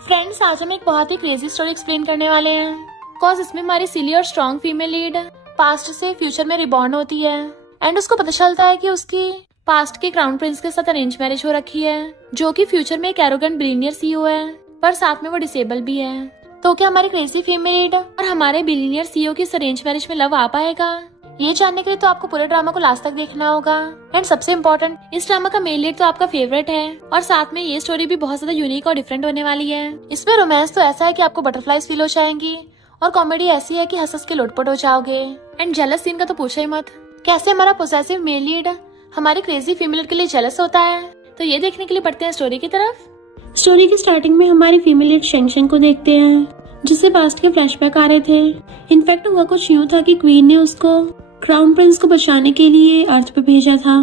Friends, आज हम एक बहुत ही क्रेजी स्टोरी एक्सप्लेन करने वाले हैं। कॉज इसमें हमारी सिली और स्ट्रॉन्ग फीमेल लीड पास्ट से फ्यूचर में रिबॉर्न होती है एंड उसको पता चलता है कि उसकी पास्ट के क्राउन प्रिंस के साथ अरेंज मैरिज हो रखी है, जो कि फ्यूचर में एक एरोगेंट बिलियनियर सीईओ है, पर साथ में वो डिसेबल भी है। तो क्या हमारी क्रेजी फीमेल लीड और हमारे बिलियनियर सीईओ की अरेंज मैरिज में लव आ पाएगा? ये जानने के लिए तो आपको पूरे ड्रामा को लास्ट तक देखना होगा। एंड सबसे इम्पोर्टेंट, इस ड्रामा का मेल लीड तो आपका फेवरेट है और साथ में ये स्टोरी भी बहुत ज्यादा यूनिक और डिफरेंट होने वाली है। इसमें रोमांस तो ऐसा है कि आपको बटरफ्लाईज फील हो जाएंगी और कॉमेडी ऐसी है कि हंस हंस के लोटपोट हो जाओगे। एंड जेलस सीन का तो पूछो ही मत, कैसे हमारा पोसेसिव मेल लीड हमारी क्रेजी फीमेल के लिए जेलस होता है। तो ये देखने के लिए बढ़ते हैं स्टोरी की तरफ। स्टोरी की स्टार्टिंग में हमारी फीमेल लीड शेंग को देखते हैं, जिससे पास्ट के फ्लैशबैक आ रहे थे। इनफैक्ट हुआ कुछ यूं था कि क्वीन ने उसको क्राउन प्रिंस को बचाने के लिए अर्थ पे भेजा था,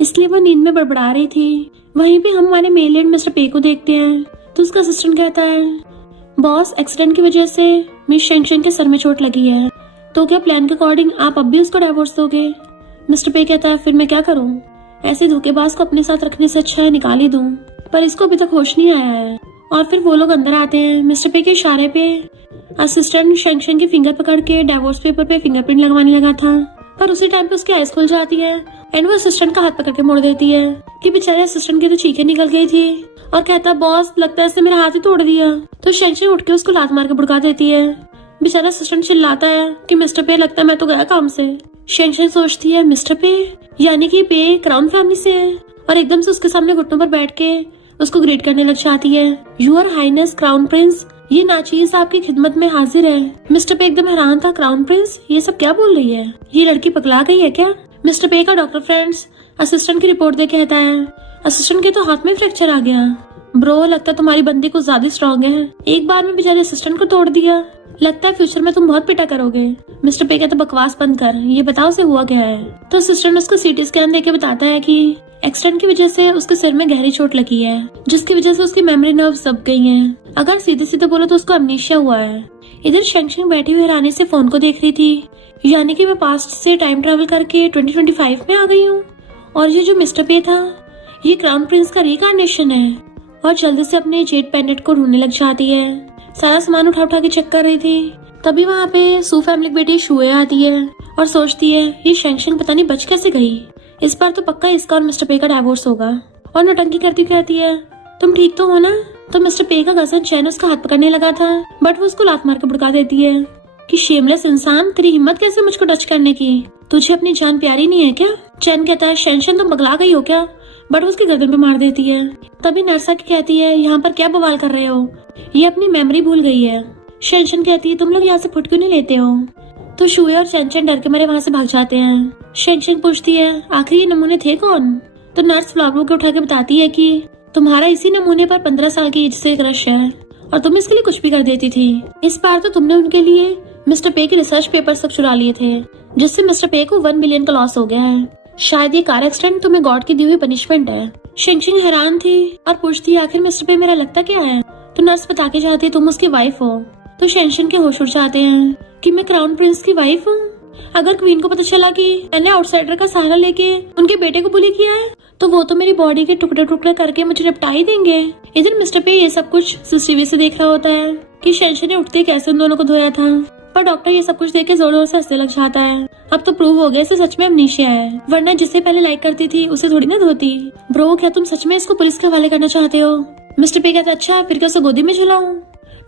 इसलिए वो नींद में बड़बड़ा रही थी। वहीं पे हम हमारे मेल लीड मिस्टर पे को देखते हैं, तो उसका असिस्टेंट कहता है, बॉस, एक्सीडेंट की वजह से मिस शेंग के सर में चोट लगी है, तो क्या प्लान के अकॉर्डिंग आप अब भी उसको डिवोर्स दोगे? मिस्टर पे कहता है, फिर मैं क्या करूं? ऐसे धोखेबाज को अपने साथ रखने से अच्छा है निकाल ही दूं, पर इसको अभी तक होश नहीं आया है। और फिर वो लोग अंदर आते हैं। मिस्टर पे के इशारे पे असिस्टेंट शेंग की फिंगर पकड़ के डिवोर्स पेपर पे फिंगरप्रिंट लगवाने लगा था, पर उसी टाइम पे उसकी आईज खुल जाती है एंड वो असिस्टेंट का हाथ पकड़ के मोड़ देती है कि बेचारे असिस्टेंट की तो चीखें निकल गई थी। और कहता, बॉस, लगता है इसने मेरा हाथ ही तोड़ दिया। तो शेंग उठ के उसको लात मार के भुड़का देती है। बेचारा असिस्टेंट चिल्लाता है कि मिस्टर पे, लगता है मैं तो गया काम से। शेंग सोचती है, मिस्टर पे यानी कि पे क्राउन फैमिली से है, और एकदम से उसके सामने घुटनों पर बैठ के उसको ग्रीट करने लग जाती है, यूर हाइनेस क्राउन प्रिंस, ये नाचीज आपकी खिदमत में हाजिर है। मिस्टर पे एकदम हैरान था, क्राउन प्रिंस ये सब क्या बोल रही है? ये लड़की पगला गई है क्या? मिस्टर पे का डॉक्टर फ्रेंड्स असिस्टेंट की रिपोर्ट दे कहता है, असिस्टेंट के तो हाथ में फ्रैक्चर आ गया। ब्रो, लगता है तुम्हारी बंदी कुछ ज्यादा स्ट्रॉन्ग है, एक बार में बेचारे असिस्टेंट को तोड़ दिया। लगता है फ्यूचर में तुम बहुत पिटा करोगे। मिस्टर पे कहता, बकवास बंद कर, ये बताओ से हुआ क्या है? तो असिस्टेंट उसको सीटी स्कैन देके बताता है कि एक्सीडेंट की वजह से उसके सिर में गहरी चोट लगी है, जिसकी वजह से उसकी मेमोरी नर्व्स दब गई हैं। अगर सीधे सीधे बोलो तो उसको अमनीशिया हुआ है। इधर शेंग बैठी हुई हैरानी से फोन को देख रही थी, यानी कि मैं पास्ट से टाइम ट्रैवल करके 2025 में आ गई हूँ। और ये जो मिस्टर पे था, ये क्राउन प्रिंस का रिकार्नेशन है। और जल्दी से अपने जेड पेंडेंट को ढूंढने लग जाती है। सारा सामान उठा उठा के चेक कर रही थी, तभी वहाँ पे सू फैमिली की बेटी शुए आती है और सोचती है, ये शेंग पता नहीं बच कैसे गई। इस बार तो पक्का इसका और मिस्टर पे का डिवोर्स होगा। और नौटंकी करती कहती है, तुम ठीक तो हो ना? तो मिस्टर पे का कजन चैन उसका हाथ पकड़ने लगा था, बट वो उसको लात मार के भुड़का देती है कि शेमलेस इंसान, तेरी हिम्मत कैसे मुझको टच करने की? तुझे अपनी जान प्यारी नहीं है क्या? चैन कहता है, शेंग तुम पगला गई हो क्या? बट वो उसकी गर्दन पे मार देती है। तभी नर्सा की कहती है, यहाँ पर क्या बवाल कर रहे हो? ये अपनी मेमोरी भूल गई है। शेंग कहती है, तुम लोग यहाँ से फुट क्यों नहीं लेते हो? तो शुए और चैन डर के मारे वहाँ से भाग जाते हैं। शेंग पूछती है, आखिर ये नमूने थे कौन? तो नर्स फ्लावर को उठा के बताती है कि तुम्हारा इसी नमूने पर 15 साल की एज से क्रश है और तुम इसके लिए कुछ भी कर देती थी। इस बार तो तुमने उनके लिए मिस्टर पे के रिसर्च पेपर सब चुरा लिए थे, जिससे मिस्टर पे को 1 बिलियन का लॉस हो गया है। शायद ये कार एक्सीडेंट तुम्हें गॉड की दी हुई पनिशमेंट है। शेंग हैरान थी और पूछती है, आखिर मिस्टर पे मेरा लगता क्या है? तो नर्स बता के चाहती है, तुम उसकी वाइफ हो। तो शेंग के होश उड़ जाते हैं कि मैं क्राउन प्रिंस की वाइफ हूँ। अगर क्वीन को पता चला कि मैंने आउटसाइडर का सहारा लेके उनके बेटे को बुली किया है, तो वो तो मेरी बॉडी के टुकड़े टुकड़े करके मुझे निपटा ही देंगे। इधर मिस्टर पे ये सब कुछ सीसीटीवी से देख रहा होता है कि शेंग ने उठते कैसे उन दोनों को धोया था, पर डॉक्टर ये सब कुछ देख के जोर जोर से हंसने लग जाता है। अब तो प्रूव हो गया इसे सच में अमनीशिया है, वरना जिसे पहले लाइक करती थी उसे थोड़ी ना धोती। ब्रो, क्या तुम सच में इसको पुलिस के हवाले करना चाहते हो? मिस्टर पे कहता, अच्छा फिर क्या उसे गोदी में झुलाऊं?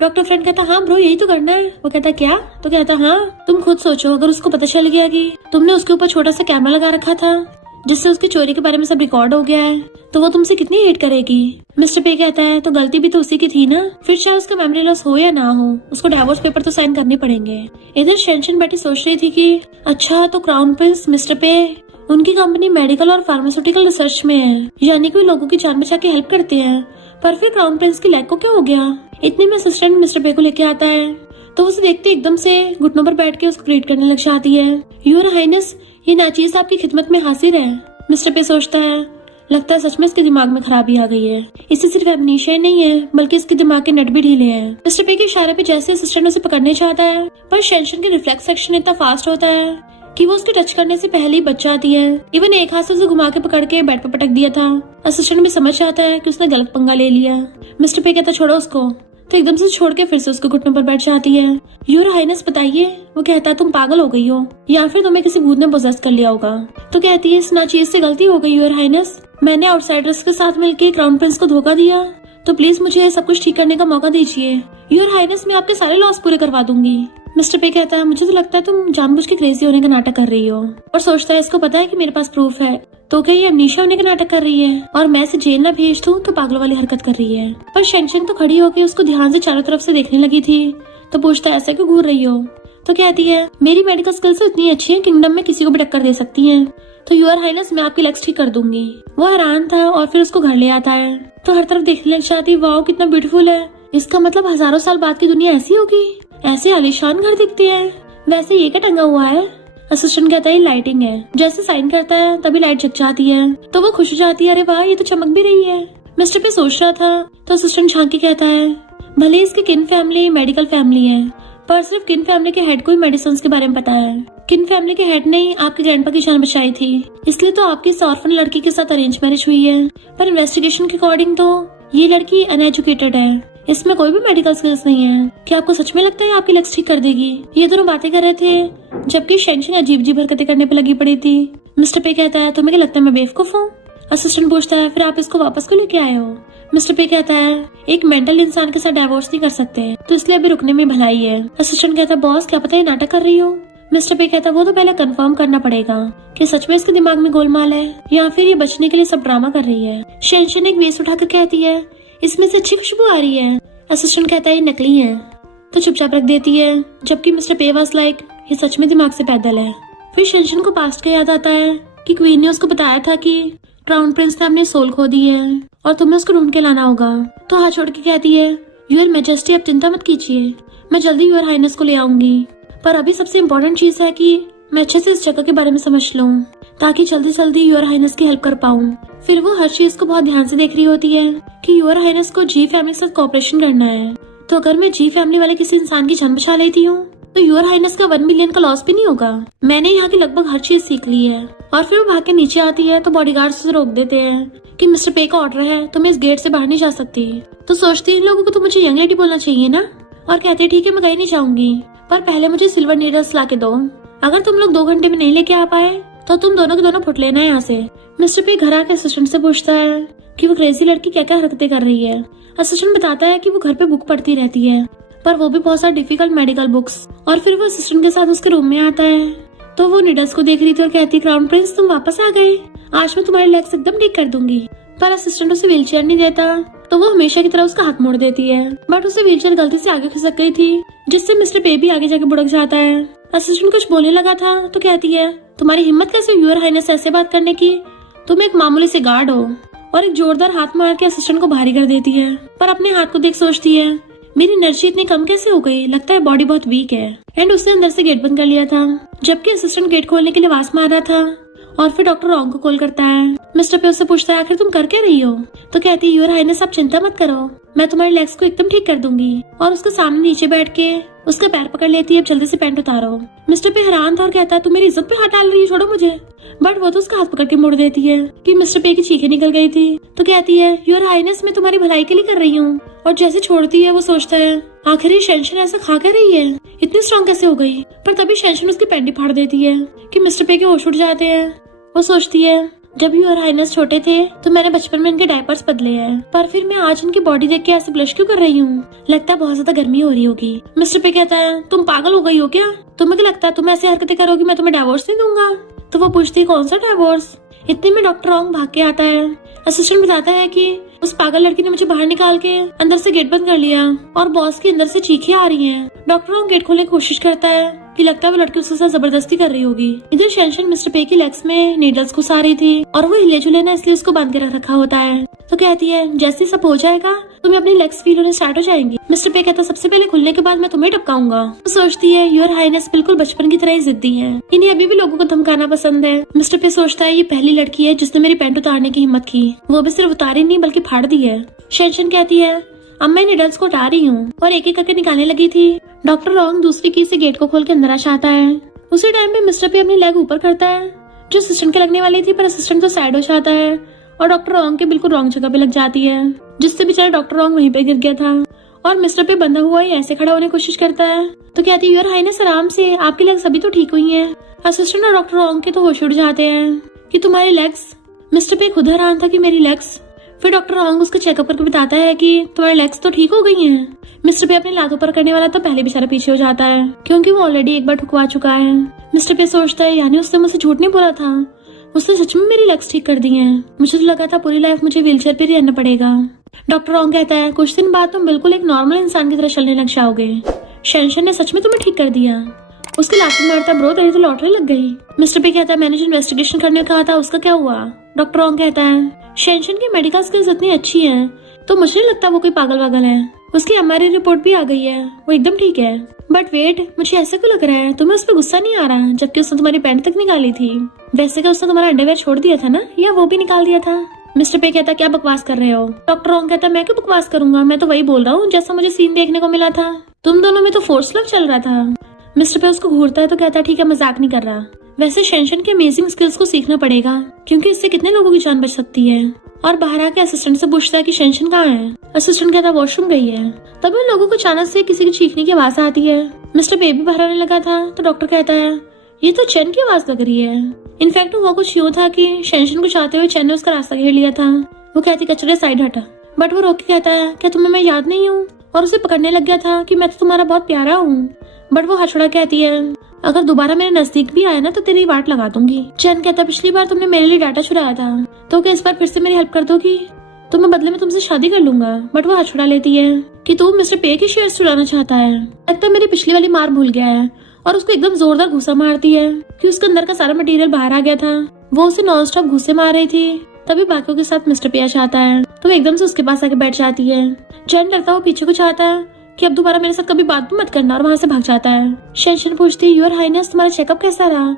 डॉक्टर फ्रेंड कहता, हाँ ब्रो, यही तो करना है। वो कहता, क्या? तो कहता, हाँ, तुम खुद सोचो, अगर उसको पता चल गया कि तुमने उसके ऊपर छोटा सा कैमरा लगा रखा था जिससे उसकी चोरी के बारे में सब रिकॉर्ड हो गया है, तो वो तुमसे कितनी हेट करेगी। मिस्टर पे कहता है, तो गलती भी तो उसी की थी ना, फिर चाहे उसका मेमोरी लॉस हो या ना हो, उसको डिवोर्स पेपर तो साइन करने पड़ेंगे। इधर शेंशन बैठी सोच रही थी कि अच्छा, तो क्राउन प्रिंस मिस्टर पे, उनकी कंपनी मेडिकल और फार्मास्यूटिकल रिसर्च में है, यानी कि लोगों की जान बचा के हेल्प करते हैं। पर फिर क्राउन प्रिंस की लेग को क्या हो गया? इतने में असिस्टेंट मिस्टर पे को लेके आता है, तो उसे देखते एकदम से घुटनों पर बैठ के उसको ग्रीट करने लग जाती है, यूर हाइनेस, ये नाचीज आपकी खिदमत में हाजिर है। मिस्टर पे सोचता है, लगता है सच में इसके दिमाग में खराबी आ गई है। इसे सिर्फ एमनीशिया नहीं है, बल्कि इसके दिमाग के नट भी ढीले हैं। मिस्टर पे के इशारे पे जैसे असिस्टेंट उसे पकड़ने चाहता है, पर शेंशन के रिफ्लेक्स एक्शन इतना फास्ट होता है कि वो उसके टच करने से पहले ही बच जाती है। इवन एक हाथ से उसे घुमा के पकड़ के बेड पर पटक दिया था। असिस्टेंट भी समझ आता है कि उसने गलत पंगा ले लिया। मिस्टर पे कहता, छोड़ो उसको, तो एकदम से छोड़ के फिर से उसके घुटनों पर बैठ जाती है। योर हाइनेस बताइए। वो कहता है तुम पागल हो गई हो या फिर तुम्हें किसी भूत ने पोजेस कर लिया होगा। तो कहती है इस नाचीज से गलती हो गई योर हाइनेस, मैंने आउटसाइडर्स के साथ मिलकर क्राउन प्रिंस को धोखा दिया, तो प्लीज मुझे सब कुछ ठीक करने का मौका दीजिए। योर हाइनेस मैं आपके सारे लॉस पूरे करवा दूंगी। मिस्टर पे कहता है मुझे तो लगता है तुम जानबूझ के क्रेजी होने का नाटक कर रही हो, और सोचता है इसको पता है कि मेरे पास प्रूफ है, तो क्या ये अमनीशा होने का नाटक कर रही है और मैं इसे जेल ना भेज दूं तो पागलों वाली हरकत कर रही है। पर शेंगशेंग तो खड़ी होकर उसको ध्यान से चारों तरफ से देखने लगी थी, तो पूछता है ऐसे क्यों घूर रही हो। तो कहती है मेरी मेडिकल स्किल्स इतनी अच्छी है, किंगडम में किसी को भी टक्कर दे सकती है, तो योर हाइनेस मैं आपकी लेग्स ठीक कर दूंगी। वो हैरान था और फिर उसको घर ले आता है, तो हर तरफ देखने लग जाती, वाओ कितना ब्यूटीफुल है, इसका मतलब हजारों साल बाद की दुनिया ऐसी होगी, ऐसे आलीशान घर दिखते हैं। वैसे ये क्या टंगा हुआ है। असिस्टेंट कहता है लाइटिंग है, जैसे साइन करता है तभी लाइट जग जाती है, तो वो खुश हो जाती है, अरे वाह ये तो चमक भी रही है। मिस्टर पे सोच रहा था तो असिस्टेंट झांक के कहता है भले इसकी किन फैमिली मेडिकल फैमिली है, पर सिर्फ किन फैमिली के हेड को ही मेडिसिन के बारे में पता है। किन फैमिली के हेड ने ही आपके ग्रैंडपा की जान बचाई थी, इसलिए तो आपकी इस ऑर्फन लड़की के साथ अरेंज मैरिज हुई है, पर इन्वेस्टिगेशन के अकॉर्डिंग तो ये लड़की अनएजुकेटेड है, इसमें कोई भी मेडिकल स्किल्स नहीं है। क्या आपको सच में लगता है आपकी लेग्स ठीक कर देगी। ये दोनों बातें कर रहे थे जबकि शेंगशेंग अजीब अजीब हरकतें करने पे लगी पड़ी थी। मिस्टर पे कहता है तुम्हें क्या लगता है मैं बेवकूफ हूँ। असिस्टेंट पूछता है फिर आप इसको वापस क्यों लेके आए हो। मिस्टर पे कहता है एक मेंटल इंसान के साथ डाइवोर्स नहीं कर सकते, तो इसलिए अभी रुकने में भलाई है। असिस्टेंट कहता है बॉस क्या पता ये नाटक कर रही हो। मिस्टर पे कहता है वो तो पहले कंफर्म करना पड़ेगा कि सच में इसके दिमाग में गोलमाल है या फिर ये बचने के लिए सब ड्रामा कर रही है। शेंगशेंग एक वेस्ट उठाकर कहती है इसमें से अच्छी खुशबू आ रही है। असिस्टेंट कहता है ये नकली है, तो चुपचाप रख देती है, जबकि मिस्टर पे वाज लाइक ये सच में दिमाग से पैदल है। फिर शेंगशेंग को पास्ट का याद आता है कि क्वीन ने उसको बताया था कि क्राउन प्रिंस ने अपनी सोल खो दी है और तुम्हें उसको ढूंढ के लाना होगा। तो हाथ छोड़ के कहती है योर मैजेस्टी आप चिंता मत कीजिए, मैं जल्दी योर हाइनेस को ले आऊंगी, पर अभी सबसे इम्पोर्टेंट चीज है कि मैं अच्छे से इस जगह के बारे में समझ लूं ताकि जल्दी जल्दी योर हाइनेस की हेल्प कर पाऊं। फिर वो हर चीज को बहुत ध्यान से देख रही होती है कि योर हाइनेस को जी फैमिली के साथ कोऑपरेशन करना है, तो अगर मैं जी फैमिली वाले किसी इंसान की जान बचा लेती हूँ तो योर हाइनेस का 1 मिलियन का लॉस भी नहीं होगा। मैंने यहाँ की लगभग हर चीज सीख ली है। और फिर वो भाग के नीचे आती है तो बॉडीगार्ड्स उसे रोक देते हैं कि मिस्टर पे का ऑर्डर है, तो मैं इस गेट से बाहर नहीं जा सकती। तो सोचती इन लोगों को तो मुझे यंग लेडी बोलना चाहिए ना, और कहते ठीक है मैं कहीं नहीं जाऊंगी, पर पहले मुझे सिल्वर नीडल्स ला के दो। अगर तुम लोग 2 घंटे में नहीं लेके आ पाए तो तुम दोनों के दोनों फुट लेना है यहाँ से। मिस्टर पे घर आके असिस्टेंट से पूछता है कि वो क्रेजी लड़की क्या क्या हरकतें कर रही है। असिस्टेंट बताता है कि वो घर पे बुक पढ़ती रहती है, पर वो भी बहुत सारी डिफिकल्ट मेडिकल बुक्स। और फिर वो असिस्टेंट के साथ उसके रूम में आता है, तो वो नीडल्स को देख रही थी और कहती क्राउन प्रिंस तुम वापस आ गए, आज मैं तुम्हारे लेग्स एकदम ठीक कर दूंगी। पर असिस्टेंट उसे व्हीलचेयर नहीं देता, तो वो हमेशा की तरह उसका हाथ मोड़ देती है, बट उसे व्हीलचेयर गलती से आगे खिसक गई थी, जिससे मिस्टर पे भी आगे जाके बुड़क जाता है। असिस्टेंट कुछ बोलने लगा था तो कहती है तुम्हारी हिम्मत कैसे हुई योर हाइनेस ऐसे बात करने की, तुम एक मामूली से गार्ड हो, और एक जोरदार हाथ मार के असिस्टेंट को भारी कर देती है। पर अपने हाथ को देख सोचती है मेरी एनर्जी इतनी कम कैसे हो गई, लगता है बॉडी बहुत वीक है। एंड उसने अंदर से गेट बंद कर लिया था, जबकि असिस्टेंट गेट खोलने के लिए आवाज मार रहा था। और फिर डॉक्टर रॉन्ग को कॉल करता है। मिस्टर पे उससे पूछता है आखिर तुम कर क्या रही हो। तो कहती है योर हाइनेस आप चिंता मत करो, मैं तुम्हारी लेग्स को एकदम ठीक कर दूंगी। और उसके सामने नीचे बैठ के उसका पैर पकड़ लेती है, अब जल्दी से पैंट उतारो। मिस्टर पे हैरान था और कहता है तुम मेरी इज्जत पे हाथ डाल रही है, छोड़ो मुझे। बट वो तो उसका हाथ पकड़ के मोड़ देती है कि मिस्टर पे की चीखें निकल गई थी। तो कहती है योर हाइनेस मैं तुम्हारी भलाई के लिए कर रही हूँ। और जैसे छोड़ती है वो सोचता है आखिर ये शेंगशेंग ऐसा खा कर रही है, इतनी स्ट्रॉन्ग कैसे हो गई। पर तभी शेंगशेंग उसकी पैंटी फाड़ देती है कि मिस्टर पे के होश उड़ जाते हैं। वो सोचती है जब योर हाइनेस छोटे थे तो मैंने बचपन में इनके डायपर्स बदले हैं, पर फिर मैं आज इनकी बॉडी देख के ऐसे ब्लश क्यों कर रही हूँ, लगता है बहुत ज्यादा गर्मी हो रही होगी। मिस्टर पे कहता है तुम पागल हो गई हो क्या, तुम्हें क्या लगता है तुम ऐसी हरकतें करोगी मैं तुम्हें डाइवोर्स नहीं दूंगा। तो वो पूछती है कौन सा डाइवोर्स। इतने में डॉक्टर रॉन्ग भाग के आता है। असिस्टेंट बताता है कि उस पागल लड़की ने मुझे बाहर निकाल के अंदर से गेट बंद कर लिया और बॉस के अंदर से चीखें आ रही हैं। डॉक्टर रॉन्ग गेट खोलने की कोशिश करता है कि लगता है वो लड़की उसके साथ जबरदस्ती कर रही होगी। इधर शेंगशेंग मिस्टर पे की लेग्स में नीडल्स घुसा रही थी और वो हिले जुले ना इसलिए उसको बांध के रखा होता है। तो कहती है जैसे सब हो जाएगा तुम्हें अपनी लेग्स फील होने स्टार्ट हो जाएंगी। मिस्टर पे कहता सबसे पहले खुलने के बाद मैं तुम्हें टपकाऊंगा। तो सोचती है योर हाइनेस बिल्कुल बचपन की तरह ही जिद्दी है, इन्हें अभी भी लोगों को धमकाना पसंद है। मिस्टर पे सोचता है ये पहली लड़की है जिसने मेरी पैंट उतारने की हिम्मत की, वो भी सिर्फ उतारी नहीं बल्कि फाड़ दी है। शेंगशेंग कहती है अब मैं नीडल्स को उठा रही हूँ, और एक एक करके निकालने लगी थी। डॉक्टर रॉन्ग दूसरी की से गेट को खोल के अंदर आ जाता है। उसी टाइम पे मिस्टर पे अपनी लेग ऊपर करता है जो असिस्टेंट के लगने वाली थी, पर असिस्टेंट तो साइड हो जाता है और डॉक्टर रॉन्ग के बिल्कुल रॉन्ग जगह पे लग जाती है, जिससे बेचारा डॉक्टर रॉन्ग वहीं पे गिर गया था और मिस्टर पे बंधा हुआ ही ऐसे खड़ा होने की कोशिश करता है। तो कहती है, योर हाइनेस आराम से, आपकी लेग्स अभी तो ठीक हुई हैं। असिस्टेंट और डॉक्टर ओंग के तो होश उड़ जाते हैं कि तुम्हारी लेग्स। मिस्टर पे खुद हैरान था कि मेरी लेग्स। फिर डॉक्टर ओंग उसको चेकअप करके बताता है कि तुम्हारी लेग्स तो ठीक हो गई हैं। मिस्टर पे अपने लातों पर करने वाला तो पहले बेचारा पीछे हो जाता है, क्योंकि वो ऑलरेडी एक बार ठुकवा चुका है। मिस्टर पे सोचता है, यानी उसने मुझसे झूठ नहीं बोला था, उसने सच में मेरी लेग्स ठीक कर दी हैं। मुझे तो लगा था पूरी लाइफ मुझे व्हीलचेयर पे रहना पड़ेगा। डॉक्टर ओंग कहता है, कुछ दिन बाद तुम बिल्कुल एक नॉर्मल इंसान की तरह चलने लग जाओगे। शेंशन ने सच में तुम्हें ठीक कर दिया। उसके लाफिंग मारता, ब्रो तेरी तो लॉटरी लग गई। मिस्टर पे कहता है, मैंने जो इन्वेस्टिगेशन करने को कहा था उसका क्या हुआ? डॉक्टर ओंग कहता है, शेंशन की मेडिकल स्किल्स इतनी अच्छी हैं, तो मुझे नहीं लगता वो कोई पागल वागल है। उसकी एमआरआई रिपोर्ट भी आ गई है, वो एकदम ठीक है। बट वेट, मुझे ऐसे क्यों लग रहा है तुम्हें उस पर गुस्सा नहीं आ रहा, जबकि उसने तुम्हारी पैंट तक निकाली थी। वैसे क्या उसने तुम्हारा अंडरवेयर छोड़ दिया था ना, या वो भी निकाल दिया था? मिस्टर पे कहता, क्या बकवास कर रहे हो? डॉक्टर ओंग कहता, मैं क्यों बकवास करूंगा, मैं तो वही बोल रहा हूँ जैसा मुझे सीन देखने को मिला था। तुम दोनों में तो फोर्स लव चल रहा था। मिस्टर पे उसको घूरता है तो कहता है, ठीक है, मजाक नहीं कर रहा। वैसे शेंशन के अमेजिंग स्किल्स को सीखना पड़ेगा, क्योंकि इससे कितने लोगों की जान बच सकती है। और बाहर आके असिस्टेंट से पूछता है कि शेंशन कहाँ है। असिस्टेंट कहता, वॉशरूम गई है। तभी उन लोगों को अचानक से किसी की चीखने की आवाज आती है। मिस्टर पे भी बाहर आने लगा था तो डॉक्टर कहता है, ये तो चैन की आवाज लग रही है। इनफैक्ट वो कुछ यूं था कि शेंशन को चाहते हुए चैन ने उसका रास्ता घेर लिया था। वो कहती, कचरे साइड हटा। बट वो रोक के कहता है, क्या तुम्हें मैं याद नहीं हूँ? और उसे पकड़ने लग गया था कि मैं तो तुम्हारा बहुत प्यारा हूँ। बट वो हछड़ा कहती है, अगर दोबारा मेरे नजदीक भी आया ना तो तेरी वाट लगा दूंगी। चैन कहता, पिछली बार तुमने मेरे लिए डाटा चुराया था, तो क्या इस बार फिर से मेरी हेल्प कर दोगी? तो मैं बदले में तुमसे शादी कर लूंगा। बट वो हछड़ा लेती है कि तू मिस्टर पे की शेयर चुराना चाहता है। लगता है मेरी पिछली वाली मार भूल गया है, और उसको एकदम जोरदार घूसा मारती है कि उसके अंदर का सारा मटेरियल बाहर आ गया था। वो उसे नॉन स्टॉप घूसे मार रही थी। तभी बाकियों के साथ मिस्टर पे चाहता है तो वो एकदम से उसके पास आके बैठ जाती है। चैन डरता वो पीछे को चाहता है कि अब दोबारा मेरे साथ कभी बात भी मत करना, और वहाँ से भाग जाता है। शेंशन पूछती है, योर हाइनेस तुम्हारा चेकअप कैसा रहा,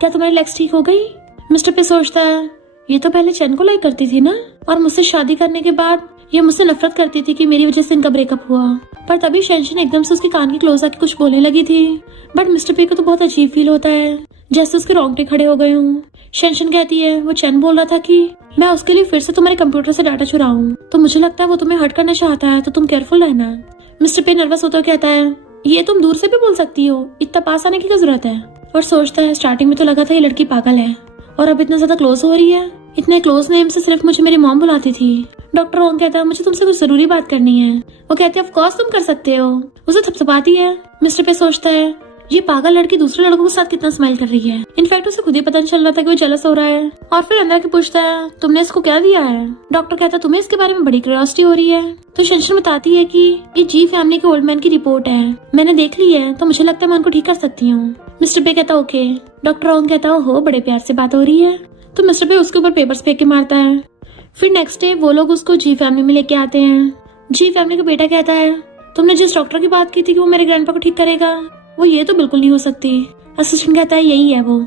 क्या तुम्हारी लेग्स ठीक हो गई? मिस्टर पे सोचता है, ये तो पहले चैन को लाइक करती थी ना, और मुझसे शादी करने के बाद ये मुझसे नफरत करती थी कि मेरी वजह से इनका ब्रेकअप हुआ। पर तभी शेंशन एकदम से उसके कान के क्लोज आके कुछ बोलने लगी थी। बट मिस्टर पे को तो बहुत अजीब फील होता है, जैसे उसके रोंगटे खड़े हो गए हों। शेंशन कहती है, वो चैन बोल रहा था कि मैं उसके लिए फिर से तुम्हारे कंप्यूटर से डाटा चुराऊं, तो मुझे लगता है वो तुम्हें हर्ट करना चाहता है, तो तुम केयरफुल रहना। मिस्टर पे नर्वस होता कहता है, ये तुम दूर से भी बोल सकती हो, इतना पास आने की क्या जरूरत है? और सोचता है, स्टार्टिंग में तो लगा था ये लड़की पागल है, और अब इतना ज्यादा क्लोज हो रही है। इतने क्लोज नेम से सिर्फ मुझे मेरी मॉम बुलाती थी। डॉक्टर ओंग कहता है, मुझे तुमसे कुछ जरूरी बात करनी है। वो कहती है, ऑफ कोर्स तुम कर सकते हो। उसे थपथपाती है। मिस्टर पे सोचता है, ये पागल लड़की दूसरे लड़कों के साथ कितना स्माइल कर रही है। इनफैक्ट उसे खुद ही पता नहीं चल रहा था कि वो जेलस हो रहा है। और फिर अंदर के पूछता है, तुमने इसको क्या दिया है? डॉक्टर कहता है, तुम्हें इसके बारे में बड़ी क्यूरियोसिटी हो रही है। तो शेंशन बताती है कि ये जी फैमिली के ओल्ड मैन की रिपोर्ट है, मैंने देख ली है, तो मुझे लगता है मैं उनको ठीक कर सकती हूँ। मिस्टर पे कहता, ओके। डॉक्टर ओंग कहता, हो बड़े प्यार से बात हो रही है। तो मिस्टर पे उसके ऊपर पेपर्स फेंक के मारता है। फिर नेक्स्ट डे वो लोग उसको जी फैमिली में लेके आते हैं। जी फैमिली का बेटा कहता है, तुमने जिस डॉक्टर की बात की थी कि वो मेरे ग्रैंडपा को ठीक करेगा, वो ये तो बिल्कुल नहीं हो सकती। असिस्टेंट कहता है, यही है वो।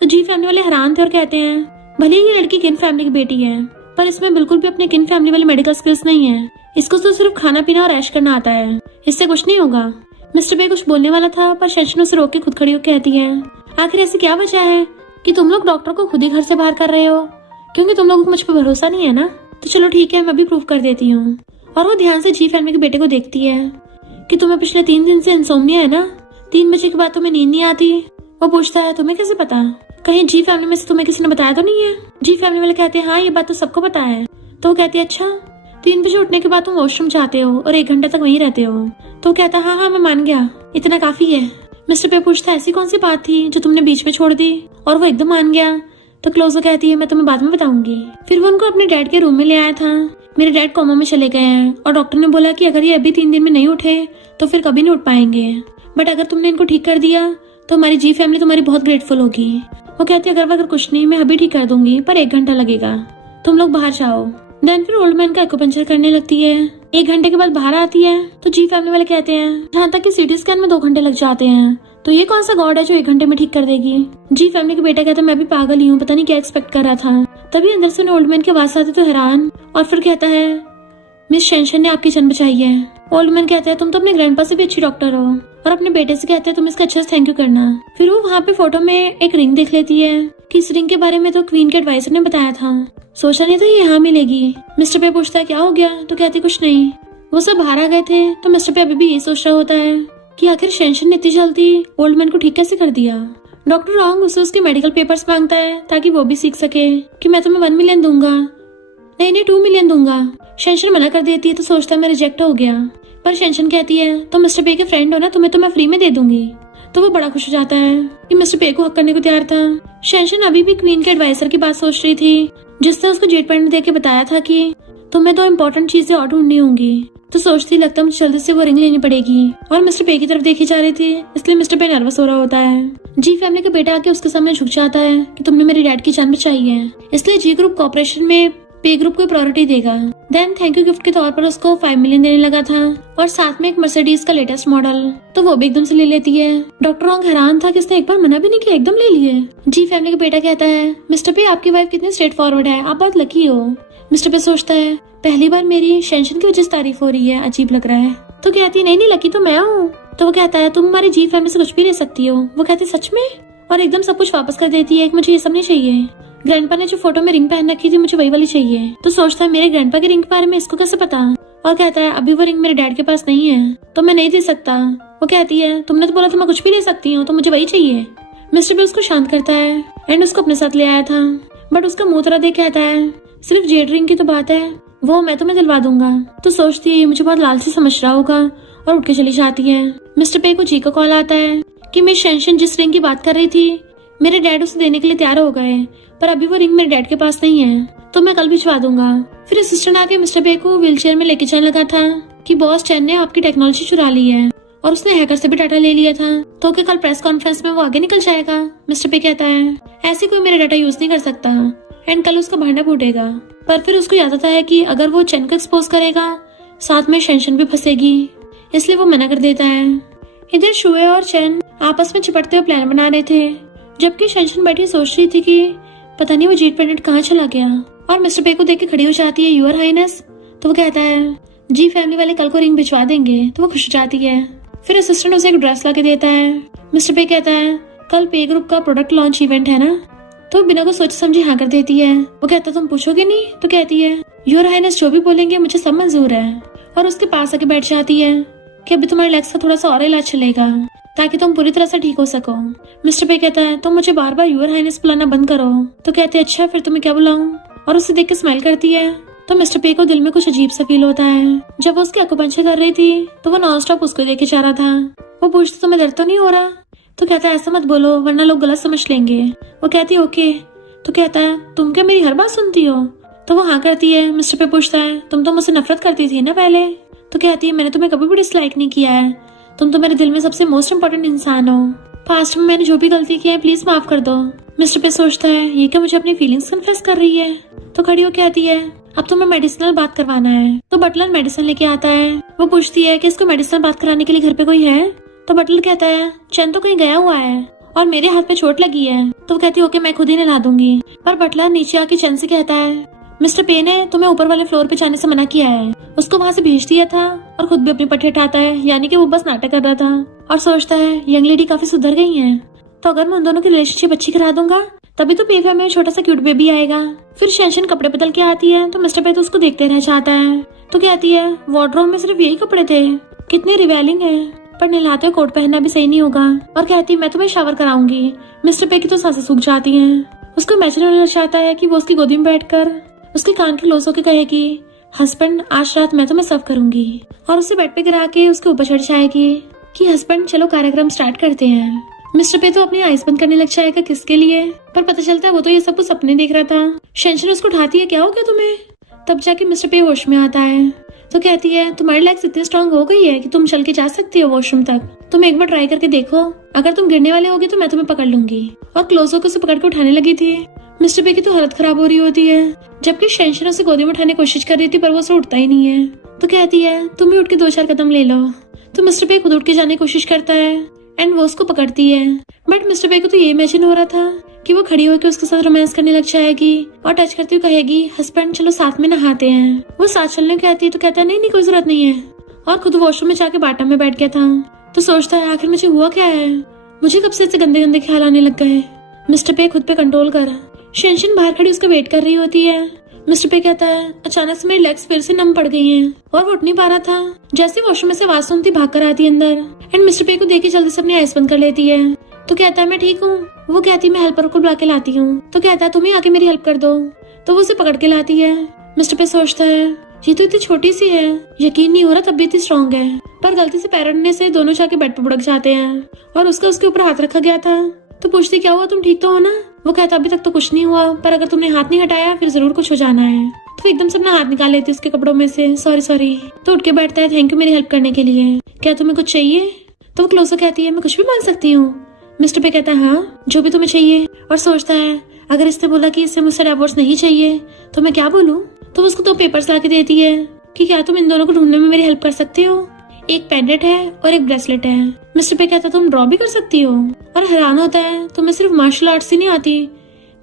तो जी फैमिली वाले हैरान थे और कहते हैं, भले ही ये लड़की किन फैमिली की बेटी है, पर इसमें बिल्कुल भी अपने किन फैमिली वाली मेडिकल स्किल्स नहीं है। इसको तो सिर्फ खाना पीना और ऐश करना आता है, इससे कुछ नहीं होगा। मिस्टर पे कुछ बोलने वाला था, पर शेंशन उसे रोक के खुद खड़ी होकर कहती है, आखिर ऐसी क्या वजह है कि तुम लोग डॉक्टर को खुद ही घर से बाहर कर रहे हो? क्योंकि तुम लोगों को मुझ पर भरोसा नहीं है ना, तो चलो ठीक है, मैं भी प्रूव कर देती हूँ। और वो ध्यान से जी फैमिली के बेटे को देखती है कि तुम्हें पिछले 3 दिन से इंसोम्निया है ना, 3 बजे के बाद तुम्हें नींद नहीं आती। वो पूछता है, तुम्हें कैसे पता? कहीं जी फैमिली में से तुम्हें किसी ने बताया तो नहीं है? जी फैमिली वाले कहते हैं, हाँ ये बात तो सबको पता है। तो वो कहती है, अच्छा 3 बजे उठने के बाद तुम वॉशरूम जाते हो और 1 घंटे तक वहीं रहते हो? तो कहता है, हाँ हाँ मैं मान गया, इतना काफी है। मिस्टर पे पूछता है, ऐसी कौन सी बात थी जो तुमने बीच में छोड़ दी? और वो एकदम मान गया। तो क्लोजो कहती है, मैं तुम्हें बाद में बताऊंगी। फिर वो उनको अपने डैड के रूम में ले आया था। मेरे डैड कोमा में चले गए हैं, और डॉक्टर ने बोला कि अगर ये अभी 3 दिन में नहीं उठे तो फिर कभी नहीं उठ पाएंगे। बट अगर तुमने इनको ठीक कर दिया तो हमारी जी फैमिली तुम्हारी बहुत ग्रेटफुल होगी। वो कहती है, अगर कुछ नहीं, मैं अभी ठीक कर दूंगी, पर 1 घंटा लगेगा, तुम लोग बाहर जाओ। देन फिर ओल्ड मैन का एक्यूपंक्चर करने लगती है। 1 घंटे के बाद बाहर आती है तो जी फैमिली वाले कहते हैं, जहाँ तक कि सीटी स्कैन में 2 घंटे लग जाते हैं, तो ये कौन सा गॉड है जो 1 घंटे में ठीक कर देगी? जी फैमिली के बेटा कहता है, मैं भी पागल ही हूँ, पता नहीं क्या एक्सपेक्ट कर रहा था। तभी अंदर से ओल्ड मैन की आवाज आती तो हैरान, और फिर कहता है, मिस शेंशन ने आपकी जान बचाई है। ओल्ड मैन कहता है, तुम तो अपने ग्रैंडपा से भी अच्छी डॉक्टर हो। और अपने बेटे से कहते हैं, तुम इसका अच्छे से थैंक यू करना। फिर वो वहाँ पे फोटो में एक रिंग देख लेती है कि इस रिंग के बारे में तो क्वीन के एडवाइजर ने बताया था, सोचा नहीं था ये यहाँ मिलेगी। मिस्टर पे पूछता है, क्या हो गया? तो कहती कुछ नहीं। वो सब बाहर आ गए थे तो मिस्टर पे अभी भी यही सोच रहा होता है कि आखिर शेंशन ने इतनी जल्दी ओल्ड मैन को ठीक कैसे कर दिया। डॉक्टर रॉन्ग उससे उसके मेडिकल पेपर्स मांगता है ताकि वो भी सीख सके कि मैं तुम्हें 1 मिलियन दूंगा, नहीं 2 मिलियन दूंगा। शेंशन मना कर देती है तो सोचता है मैं रिजेक्ट हो गया, पर शेंशन कहती है तो मिस्टर पे के फ्रेंड हो ना, तुम्हें तो मैं फ्री में दे दूंगी। तो वो बड़ा खुश हो जाता है कि मिस्टर पे को हक करने को तैयार था। शेंशन अभी भी क्वीन के एडवाइजर की बात सोच रही थी जिसने उसको जेट पैंट दे के बताया था कि तुम्हें 2 इम्पोर्टेंट चीजें और ढूंढनी होंगी। तो सोचती लगता मुझे जल्दी से वो रिंग लेनी पड़ेगी और मिस्टर पे की तरफ देखी जा रही थी, इसलिए मिस्टर पे नर्वस हो रहा होता है। जी फैमिली का बेटा आके उसके सामने झुक जाता है कि तुमने मेरे डैड की जान बचाई है, इसलिए जी ग्रुप कॉर्पोरेशन में पे ग्रुप को प्रायोरिटी देगा। देन थैंक यू गिफ्ट के तौर पर उसको 5 मिलियन देने लगा था और साथ में एक मर्सिडीज का लेटेस्ट मॉडल, तो वो भी एकदम से ले लेती है। डॉक्टर रॉन्ग हैरान था कि इसने एक बार मना भी नहीं किया, एकदम ले लिए। जी फैमिली का बेटा कहता है मिस्टर पे आपकी वाइफ कितनी स्ट्रेट फॉरवर्ड है, आप बहुत लकी हो। मिस्टर पे सोचता है पहली बार मेरी शेंशन की वजह से तारीफ हो रही है, अजीब लग रहा है। तो कहती है नहीं लकी तो मैं हूँ। तो वो कहता है तुम हमारी जी फैमिली से कुछ भी ले सकती हो। वो कहती है सच में, और एकदम सब कुछ वापस कर देती है कि मुझे ये सब नहीं चाहिए। ग्रैंडपा ने जो फोटो में रिंग पहन रखी थी मुझे वही वाली चाहिए। तो सोचता है मेरे ग्रैंडपा की रिंग के बारे में इसको कैसे पता, और कहता है अभी वो रिंग मेरे डैड के पास नहीं है तो मैं नहीं दे सकता। वो कहती है तुमने तो बोला था मैं कुछ भी ले सकती हूँ, तो मुझे वही चाहिए। मिस्टर पे उसको शांत करता है एंड उसको अपने साथ ले आया था, बट उसका मुंह तरह देख कहता है सिर्फ जेड रिंग की तो बात है, वो मैं तुम्हें दिलवा दूंगा। तो सोचती है ये मुझे बहुत लालची समझ रहा होगा और उठ के चली जाती है। मिस्टर पे को जी का कॉल आता है कि मिस शेंशन जिस रिंग की बात कर रही थी मेरे डैड उसे देने के लिए तैयार हो गए, पर अभी वो रिंग मेरे डैड के पास नहीं है, तो मैं कल भिजवा दूंगा। फिर असिस्टेंट आके मिस्टर पे को व्हीलचेयर में लेके जाने लगा था कि बॉस चैन ने आपकी टेक्नोलॉजी चुरा ली है और उसने हैकर से भी डाटा ले लिया था, तो क्या कल प्रेस कॉन्फ्रेंस में वो आगे निकल जाएगा। मिस्टर पे कहता है ऐसे कोई मेरा डाटा यूज नहीं कर सकता एंड कल उसका भांडा फूटेगा, पर फिर उसको याद आता है कि अगर वो चैन को एक्सपोज करेगा साथ में शेंशन भी फंसेगी, इसलिए वो मना कर देता है। इधर शुए और चैन आपस में चिपटते हुए प्लान बना रहे थे, जबकि शेंशन बैठी सोच रही थी कि पता नहीं वो जेट पैंट कहाँ चला गया, और मिस्टर पे को देख के खड़ी हो जाती है यूर हाइनेस। तो वो कहता है जी फैमिली वाले कल को रिंग भिजवा देंगे, तो वो खुश हो जाती है। फिर असिस्टेंट उसे एक ड्रेस ला के देता है। मिस्टर पे कहता है कल पे ग्रुप का प्रोडक्ट लॉन्च इवेंट है ना, तो बिना को सोचे समझे हाँ कर देती है। वो कहता तुम पूछोगे नहीं, तो कहती है योर हाइनेस जो भी बोलेंगे मुझे सब मंजूर है, और उसके पास आके बैठ जाती है कि अभी तुम्हारे लेग्स का थोड़ा सा और इलाज चलेगा ताकि तुम पूरी तरह से ठीक हो सको। मिस्टर पे कहता है तुम मुझे बार बार योर हाइनेस बुलाना बंद करो। तो कहते हैं अच्छा फिर तुम्हें क्या बुलाऊं, और उसे देख के स्माइल करती है। तो मिस्टर पे को दिल में कुछ अजीब सा फील होता है। जब वो उसकी अकुपंचर कर रही थी तो वो नॉन स्टॉप उसको देखे जा रहा था। वो पूछती तुम्हें दर्द तो नहीं हो रहा, तो कहता है ऐसा मत बोलो वरना लोग गलत समझ लेंगे। वो कहती है ओके। तो कहता है तुम क्या मेरी हर बात सुनती हो, तो वो हाँ करती है। मिस्टर पे पूछता है तुम तो मुझसे नफरत करती थी ना पहले, तो कहती है मैंने तुम्हें कभी भी डिसलाइक नहीं किया है, तुम तो मेरे दिल में सबसे मोस्ट इम्पोर्टेंट इंसान हो, पास्ट में मैंने जो भी गलती की है प्लीज माफ कर दो। मिस्टर पे सोचता है ये क्या मुझे अपनी फीलिंग्स कन्फेस कर रही है, तो खड़ी हो कहती है अब तुम्हें मेडिसिनल बात करवाना है। तो बटलर मेडिसिन लेके आता है। वो पूछती है कि इसको मेडिसिनल बात कराने के लिए घर पे कोई है, तो बटलर कहता है चैन तो कहीं गया हुआ है और मेरे हाथ पे चोट लगी है। तो वो कहती है ओके मैं खुद ही नहला दूंगी, पर बटलर नीचे आके चैन से कहता है मिस्टर पे ने तुम्हें ऊपर वाले फ्लोर पे जाने से मना किया है, उसको वहाँ से भेज दिया था और खुद भी अपनी पट्टी हटाता है, यानी कि वो बस नाटक कर रहा था और सोचता है यंग लेडी काफी सुधर गई है, तो अगर मैं उन दोनों की रिलेशनशिप अच्छी करा दूंगा तभी तो पे फैमिली में छोटा सा क्यूट बेबी आएगा। फिर शेंशन कपड़े बदल के आती है तो मिस्टर पे तो उसको देखते रह जाता है। तो कहती है वार्डरोब में सिर्फ यही कपड़े थे, कितनी रिवेलिंग है, पर नहलाते हुए कोट पहनना भी सही नहीं होगा, और कहती है मैं तुम्हें शावर कराऊंगी। मिस्टर पे की तो सांसें सूख जाती हैं। उसको इमेजिन होने लग जाता है कि वो उसकी गोदी में बैठकर उसके कान के क्लोज होकर कहेगी हस्बैंड आज रात मैं तुम्हें सर्व करूंगी, और उसे बेड पे गिरा के उसके ऊपर चढ़ जाएगी कि हस्बैंड चलो कार्यक्रम स्टार्ट करते हैं। मिस्टर पे तो अपनी आइज बंद करने लग जाएगा किसके लिए, पर पता चलता है वो तो ये सब कुछ सपने देख रहा था। शेंशन उसको उठाती है क्या हो गया तुम्हें, तब जाके मिस्टर पे होश में आता है। तो कहती है तुम्हारी लेग्स इतनी स्ट्रांग हो गई है कि तुम चल के जा सकती हो वॉशरूम तक, तुम एक बार ट्राई करके देखो, अगर तुम गिरने वाले होगे तो मैं तुम्हें पकड़ लूंगी। और क्लोज होकर उसे पकड़ के उठाने लगी थी। मिस्टर पे की तो हालत खराब हो रही होती है, जबकि शेंशन उसे गोदी में उठाने की कोशिश कर रही थी पर वो उसे उठता ही नहीं है। तो कहती है तुम भी उठ के 2-4 कदम ले लो। तो मिस्टर पे खुद उठ के जाने की कोशिश करता है एंड वो उसको पकड़ती है, बट मिस्टर पे को तो ये इमेजिन हो रहा था कि वो खड़ी होकर उसके साथ रोमांस करने लग जाएगी और टच करती हुई कहेगी हस्बैंड चलो साथ में नहाते हैं। वो साथ चलने को कहती है तो कहता है नहीं कोई जरूरत नहीं है, और खुद वॉशरूम में जाके बाटम में बैठ गया था। तो सोचता है आखिर मुझे हुआ क्या है, मुझे कब से ऐसे गंदे गंदे ख्याल आने लग गए। मिस्टर पे खुद पे कंट्रोल कर। शेंशन बाहर खड़ी उसका वेट कर रही होती है, मिस्टर पे कहता है अचानक से मेरी लेग्स फिर से नम पड़ गई हैं और वो उठ नहीं पा रहा था। जैसे वॉशरूम में से आवाज सुनती भाग कर आती है अंदर एंड मिस्टर पे को देख के जल्दी से अपनी आइज बंद कर लेती है। तो कहता है मैं ठीक हूँ। वो कहती है मैं हेल्पर को बुला के लाती हूँ। तो कहता है तुम ही आके मेरी हेल्प कर दो। तो वो उसे पकड़ के लाती है। मिस्टर पे सोचता है ये तो इतनी छोटी सी है, यकीन नहीं हो रहा तब भी इतनी स्ट्रॉन्ग है। पर गलती से पैर अड़ने से दोनों जाके बेड पर बुड़क जाते हैं और उसका उसके ऊपर हाथ रखा गया था। तो पूछती क्या हुआ, तुम ठीक तो हो ना? वो कहता अभी तक तो कुछ नहीं हुआ, पर अगर तुमने हाथ नहीं हटाया फिर जरूर कुछ हो जाना है। तो एकदम से अपना हाथ निकाल लेती है उसके कपड़ों में से। सॉरी। तो उठ के बैठता है, थैंक यू मेरी हेल्प करने के लिए। क्या तुम्हें कुछ चाहिए? तो वो क्लोजर कहती है मैं कुछ भी मांग सकती हूँ। मिस्टर पे कहता है हाँ जो भी तुम्हें चाहिए। और सोचता है अगर इसने बोला कि इससे मुझसे डिवोर्स नहीं चाहिए तो मैं क्या बोलूँ। तो उसको 2 पेपर्स ला के देती है कि क्या तुम इन दोनों को ढूंढने में मेरी हेल्प कर सकते हो। एक पेंडेंट है और एक ब्रेसलेट है। मिस्टर पे कहता तुम ड्रॉ भी कर सकती हो। और हैरान होता है तुम्हें सिर्फ मार्शल आर्ट्स ही नहीं आती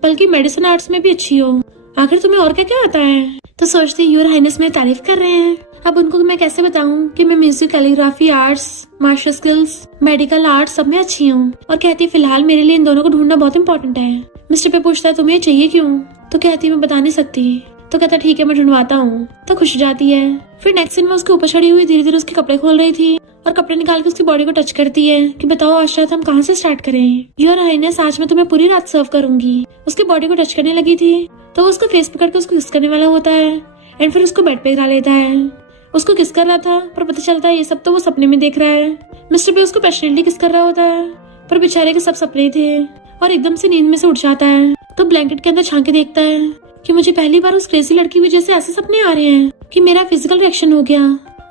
बल्कि मेडिसिन आर्ट्स में भी अच्छी हो, आखिर तुम्हें और क्या क्या आता है। तो सोचती योर हाइनेस मेरी तारीफ कर रहे हैं, अब उनको मैं कैसे बताऊं कि मैं music, calligraphy arts, martial skills, medical arts सब में अच्छी हूँ। और कहती फिलहाल मेरे लिए इन दोनों को ढूंढना बहुत इंपॉर्टेंट है। मिस्टर पे पूछता है तुम्हें चाहिए क्यों। तो कहती मैं बता नहीं सकती। तो कहता ठीक है मैं ढूंढवाता हूँ। तो खुश जाती है। फिर नेक्स्ट सीन में उसके ऊपर चढ़ी हुई धीरे धीरे उसके कपड़े खोल रही थी और कपड़े निकाल के उसकी बॉडी को टच करती है कि बताओ आज रात हम कहाँ से स्टार्ट करें। योर हाइनेस आज मैं तुम्हें पूरी रात सर्व करूंगी। उसकी बॉडी को टच करने लगी थी तो वो उसका फेस पकड़ के उसको किस करने वाला होता है एंड फिर उसको बेड पे गिरा लेता है। उसको किस कर रहा था पर पता चलता है ये सब तो वो सपने में देख रहा है। मिस्टर पे उसको पैशनेटली किस कर रहा होता है पर बेचारे के सब सपने थे और एकदम से नींद में से उठ जाता है। तो ब्लैंकेट के अंदर झांक के देखता है कि मुझे पहली बार उस क्रेजी लड़की की वजह से ऐसे सपने आ रहे हैं कि मेरा फिजिकल रिएक्शन हो गया।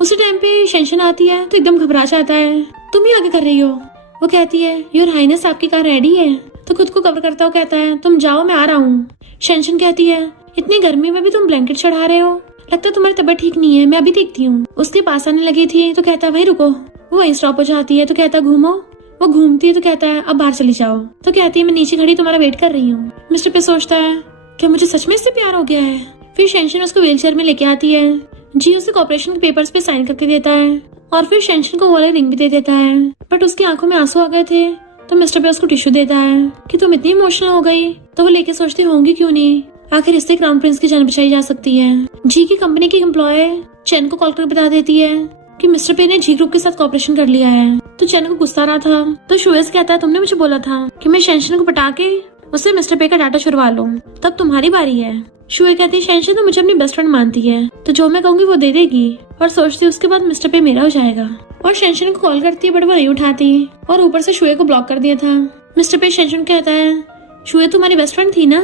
उसी टाइम पे शेंशन आती है तो एकदम घबरा जाता है। तुम ही आगे कर रही हो। वो कहती है योर हाइनेस आपकी कार रेडी है। तो खुद को कवर करता हुआ कहता है तुम जाओ मैं आ रहा हूँ। शेंशन कहती है इतनी गर्मी में भी तुम ब्लैंकेट चढ़ा रहे हो, लगता है तुम्हारी तबीयत ठीक नहीं है, मैं अभी देखती हूँ। उसके पास आने लगी थी तो कहता है भाई रुको। वो वहीं स्टॉप हो जाती है तो कहता घूमो। वो घूमती है तो कहता है अब बाहर चली जाओ। तो कहती है मैं नीचे खड़ी तुम्हारा वेट कर रही हूँ। मिस्टर पे सोचता है क्या मुझे सच में इससे प्यार हो गया है। फिर शेंशन उसको व्हीलचेयर में लेके आती है। जी उसे कॉर्पोरेशन के पेपर्स पे साइन करके देता है और फिर शेंशन को वो वाले रिंग भी दे देता है। बट उसकी आंखों में आंसू आ गए थे तो मिस्टर पे उसको टिश्यू देता है कि तुम इतनी इमोशनल हो गई। तो वो लेके सोचती होंगी क्यों नहीं, आखिर इससे क्राउन प्रिंस की जान बचाई जा सकती है। जी की कंपनी की एम्प्लॉय चैन को कॉल कर बता देती है कि मिस्टर पे ने जी ग्रुप के साथ कॉर्पोरेशन कर लिया है। तो चैन को गुस्सा रहा था तो शुएस कहता है तुमने मुझे बोला था कि मैं शेंशन को पटा के उससे मिस्टर पे का डाटा छुड़वा लूं, तब तुम्हारी बारी है। शुए कहती है शेंशन तो मुझे अपनी बेस्ट फ्रेंड मानती है तो जो मैं कहूंगी वो दे देगी। और सोचती उसके बाद मिस्टर पे मेरा हो जाएगा। और शेंशन को कॉल करती है बट वो नहीं उठाती और ऊपर से शुए को ब्लॉक कर दिया था। मिस्टर पे शेंशन कहता है शुए तुम्हारी बेस्ट फ्रेंड थी ना।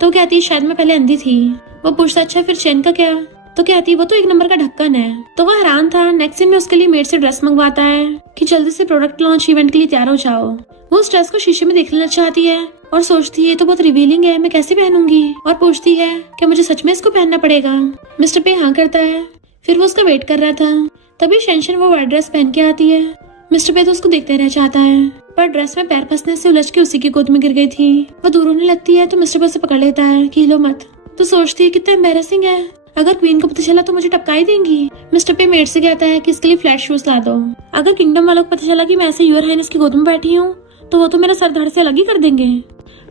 तो कहती है शायद मैं पहले अंधी थी। वो पूछता अच्छा फिर चैन का क्या। तो कहती है वो तो 1 नंबर का ढक्कन है। तो वो हैरान था। नेक्स्ट सीन में उसके लिए मेड से ड्रेस मंगवाता है कि जल्दी से प्रोडक्ट लॉन्च इवेंट के लिए तैयार हो जाओ। वो उस ड्रेस को शीशे में देख लेना चाहती है और सोचती है तो बहुत रिवीलिंग है, मैं कैसे पहनूंगी। और पूछती है कि मुझे सच में इसको पहनना पड़ेगा। मिस्टर पे हाँ करता है। फिर वो उसका वेट कर रहा था तभी शेंशन वो वाइट ड्रेस पहन के आती है। मिस्टर पे तो उसको देखते रह जाता है पर ड्रेस में पैर फंसने से उलझ के उसी की गोद में गिर गई थी। वो दूर होने लगती है तो मिस्टर पे उसे पकड़ लेता है कि हिलो मत। तो सोचती है कितना एम्बैरेसिंग है, अगर क्वीन को पता चला तो मुझे टपका ही देंगी। मिस्टर पे मेड से कहता है कि इसके लिए फ्लैट शूज ला दो, अगर किंगडम वालों को पता चला कि मैं ऐसे योर हाइनेस की गोद में बैठी हूँ तो वो तो मेरा सर धड़ से अलग ही कर देंगे।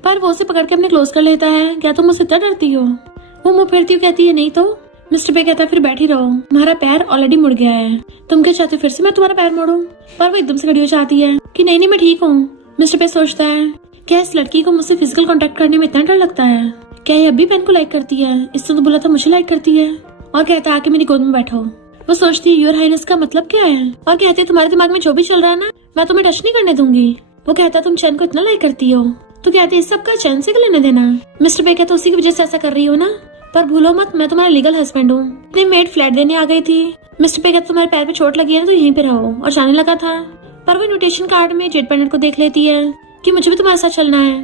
पर वो उसे पकड़ के अपने क्लोज कर लेता है। क्या तुम मुझसे इतना डरती हो। वो मुंह फेरती हुई कहती है नहीं तो। मिस्टर पे कहता है फिर बैठी रहो, तुम्हारा पैर ऑलरेडी मुड़ गया है, तुम क्या चाहते हो फिर से मैं तुम्हारा पैर मोड़ूं। पर वो एकदम से खड़ी हो जाती है कि नहीं मैं ठीक हूँ। मिस्टर पे सोचता है क्या इस लड़की को मुझसे फिजिकल कांटेक्ट करने में इतना डर लगता है, क्या ये अभी पेन को लाइक करती है, इसने तो बोला था मुझे लाइक करती है। और कहता है आके मेरी गोद में बैठो। वो सोचती है योर हाइनेस का मतलब क्या है और कहती है तुम्हारे दिमाग में जो भी चल रहा है ना मैं तुम्हें टच नहीं करने दूंगी। वो कहता है तुम चैन को इतना लाइक करती हो। तो कहती है इस सब का चैन से लेना देना। मिस्टर पे कहता उसी की वजह से ऐसा कर रही हो ना, पर भूलो मत मैं तुम्हारा लीगल हस्बैंड हूँ। अपने मेड फ्लैट देने आ गई थी। मिस्टर पे कहता तुम्हारे पैर पे चोट लगी है तो यहीं पे रहो और जाने लगा था। पर वो इन्विटेशन कार्ड में जेट पैनेट को देख लेती है कि मुझे भी तुम्हारे साथ चलना है,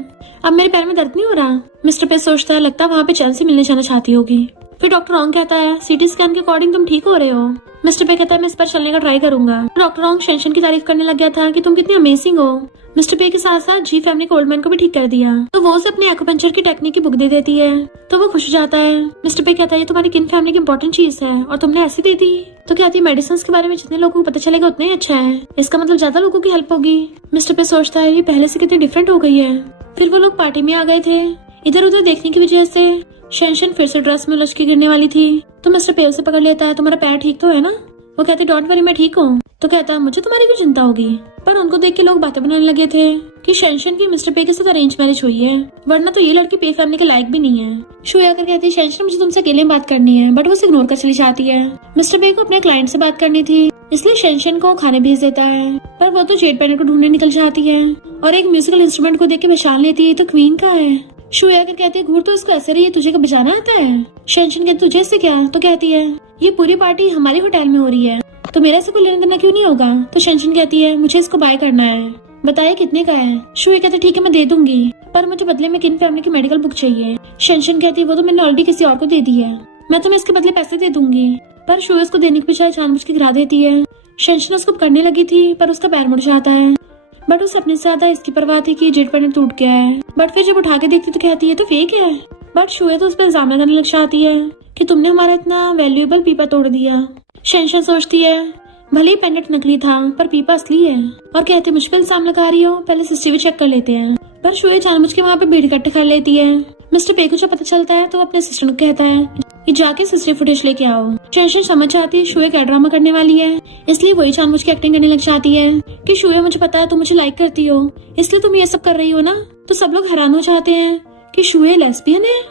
अब मेरे पैर में दर्द नहीं हो रहा। मिस्टर पे सोचता है लगता है वहाँ पे चैन से मिलने जाना चाहती होगी। फिर डॉक्टर रॉन्ग कहता है सीटी स्कैन के अकॉर्डिंग तुम ठीक हो रहे हो। मिस्टर पे कहता है मैं इस पर चलने का ट्राई करूंगा। डॉक्टर रॉन्ग शेंशन की तारीफ करने लग गया था कि तुम कितनी अमेजिंग हो। मिस्टर पे के साथ साथ जी फैमिली को ओल्ड मैन को भी ठीक कर दिया। तो वो उसे अपनी एक्यूपंक्चर की टेक्निक की बुक दे देती है तो वो खुश हो जाता है। मिस्टर पे कहता है ये तुम्हारी किन फैमिली की इंपॉर्टेंट चीज है और तुमने ऐसी दे दी। तो कहती है मेडिसिन के बारे में जितने लोगों को पता चलेगा उतना ही अच्छा है, इसका मतलब ज्यादा लोगों की हेल्प होगी। मिस्टर पे सोचता है ये पहले से कितनी डिफरेंट हो गई है। फिर वो लोग पार्टी में आ गए थे। इधर उधर देखने की वजह से शेंशन फिर से ड्रेस में उलझ के गिरने वाली थी तो मिस्टर पे उसे पकड़ लेता है, तुम्हारा पैर ठीक तो है ना? वो कहती डोंट वरी मैं ठीक हूँ। तो कहता मुझे तुम्हारी क्यों चिंता होगी। पर उनको देख के लोग बातें बनाने लगे थे कि शेंशन की मिस्टर पे के साथ अरेंज मैरिज हुई है, वरना तो ये लड़की पे फैमिली के लायक भी नहीं है। शुए आकर कहती है शेंशन मुझे तुमसे अकेले बात करनी है, बट वो उसे इग्नोर कर चली जाती है। मिस्टर पे को अपने क्लाइंट से बात करनी थी इसलिए शेंशन को खाने भेज देता है, पर वो तो जेड पैनल को ढूंढने निकल जाती है और एक म्यूजिकल इंस्ट्रूमेंट को देख के पहचान लेती है तो क्वीन का है। शुए आकर कहती है घूर तो इसको ऐसे रही है, तुझे क्या बजाना आता है? शेंशन कहती तुझे इससे क्या? तो कहती है ये पूरी पार्टी हमारे होटल में हो रही है तो मेरा से कोई लेना देना क्यों नहीं होगा? तो शेंशन कहती है मुझे इसको बाय करना है, बताइए कितने का है? शुए कहते ठीक है मैं दे दूंगी, पर मुझे बदले में किन फैमिली की मेडिकल बुक चाहिए। शेंशन कहती है वो तो मैंने ऑलरेडी किसी और को दे दी है, मैं तुम्हें इसके बदले पैसे दे दूंगी। पर शुए उसको देने के बजाय जानबूझ के गिरा देती है। शेंशन उसको करने लगी थी पर उसका पैर मुड़ जाता है, बट उसे अपने से ज्यादा इसकी परवाह थी कि जेट पैनल टूट गया है। बट फिर जब उठा के देखती तो कहती है तो फेक है। बट शुए तो उस पर इल्जाम लगाने लग जाती है कि तुमने हमारा इतना वैल्यूएबल पीपा तोड़ दिया। शेंशन सोचती है भले ही पेंडेंट नकली था पर पीपा असली है और कहते मुझ पर इल्जाम लगा रही हो, पहले सीसीटीवी चेक कर लेते हैं। पर शुए जानबूझ के वहाँ पे भीड़ इकट्ठा कर लेती है। मिस्टर पे को जब पता चलता है तो अपने असिस्टेंट को कहता है कि जाके सीसीटीवी फुटेज लेके आओ। शेंशन समझ जाती है शुए क्या ड्रामा करने वाली है, इसलिए वही जानबूझ के एक्टिंग करने लग जाती है कि शुए मुझे पता है तुम मुझे लाइक करती हो इसलिए तुम ये सब कर रही हो ना। तो सब लोग हैरान हो जाते हैं कि शुए लेस्बियन है,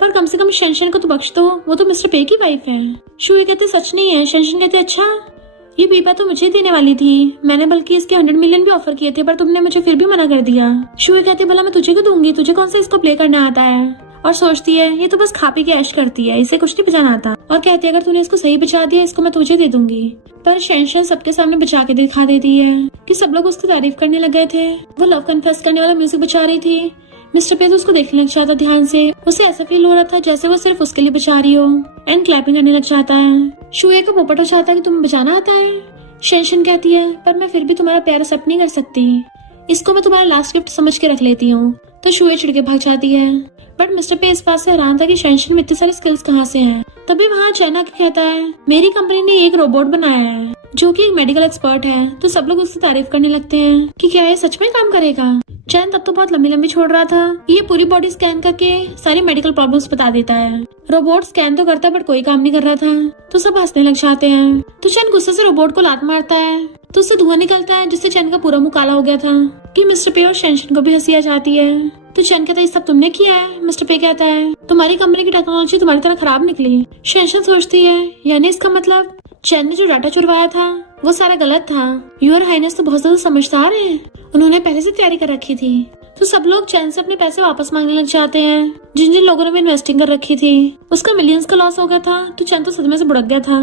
पर कम से कम शेंशन को तो बख्श दो, वो तो मिस्टर पे की वाइफ है। शुए कहते सच नहीं है। शेंशन कहते अच्छा ये पीपा तो मुझे देने वाली थी, मैंने बल्कि इसके 100 मिलियन भी ऑफर किए थे पर तुमने मुझे फिर भी मना कर दिया। शुए कहते भला मैं तुझे क्यों दूंगी, तुझे कौन सा इसको प्ले करना आता है? और सोचती है ये तो बस खा पी के ऐश करती है, इसे कुछ नहीं बचाना आता। और कहती है अगर तूने इसको सही बचा दिया इसको मैं तुझे दे दूंगी। पर शेंशन सबके सामने बचा के दिखा देती है कि सब लोग उसकी तारीफ करने लग गए थे। वो लव कन्फेस करने वाला म्यूजिक बचा रही थी। मिस्टर पे तो उसको देखने लग जाता ध्यान से, उसे ऐसा फील हो रहा था जैसे वो सिर्फ उसके लिए बचा रही हो एंड क्लैपिंग करने लग जाता है। शुए को पोपट हो जाता है कि तुम्हें बचाना आता है। शेंशन कहती है पर मैं फिर भी तुम्हारा प्यार एक्सेप्ट नहीं कर सकती, इसको मैं तुम्हारा लास्ट गिफ्ट समझ के रख लेती हूँ। तो शुए चिढ़ के भाग जाती है। बट मिस्टर पे इस बात से हैरान था कि शेंशन में इतने सारे स्किल्स कहाँ से हैं। तभी वहाँ चैन आके कहता है मेरी कंपनी ने एक रोबोट बनाया है जो कि एक मेडिकल एक्सपर्ट है। तो सब लोग उसकी तारीफ करने लगते हैं कि क्या ये सच में काम करेगा। चैन तब तो बहुत लंबी लंबी छोड़ रहा था, ये पूरी बॉडी स्कैन करके सारी मेडिकल प्रॉब्लम्स बता देता है। रोबोट स्कैन तो करता बट कोई काम नहीं कर रहा था तो सब हंसने लग जाते हैं। तो चैन गुस्से से रोबोट को लात मारता है तो उससे धुआं निकलता है जिससे चैन का पूरा मुंह काला हो गया था कि मिस्टर पे और शेंशन को भी हंसी आ जाती है। तो चैन कहता है ये सब तुमने किया है। मिस्टर पे कहता है तुम्हारी कंपनी की टेक्नोलॉजी तुम्हारी तरह खराब निकली। शेंशन सोचती है यानी इसका मतलब चैन ने जो डाटा चुरवाया था वो सारा गलत था। योर हाइनेस तो बहुत ज्यादा समझदार है, उन्होंने पहले से तैयारी कर रखी थी। तो सब लोग चैन से अपने पैसे वापस मांगने लग जाते हैं जिन जिन लोगों ने भी इन्वेस्टिंग कर रखी थी। उसका मिलियंस का लॉस हो गया था तो चैन तो सदमे से बुड़क गया था।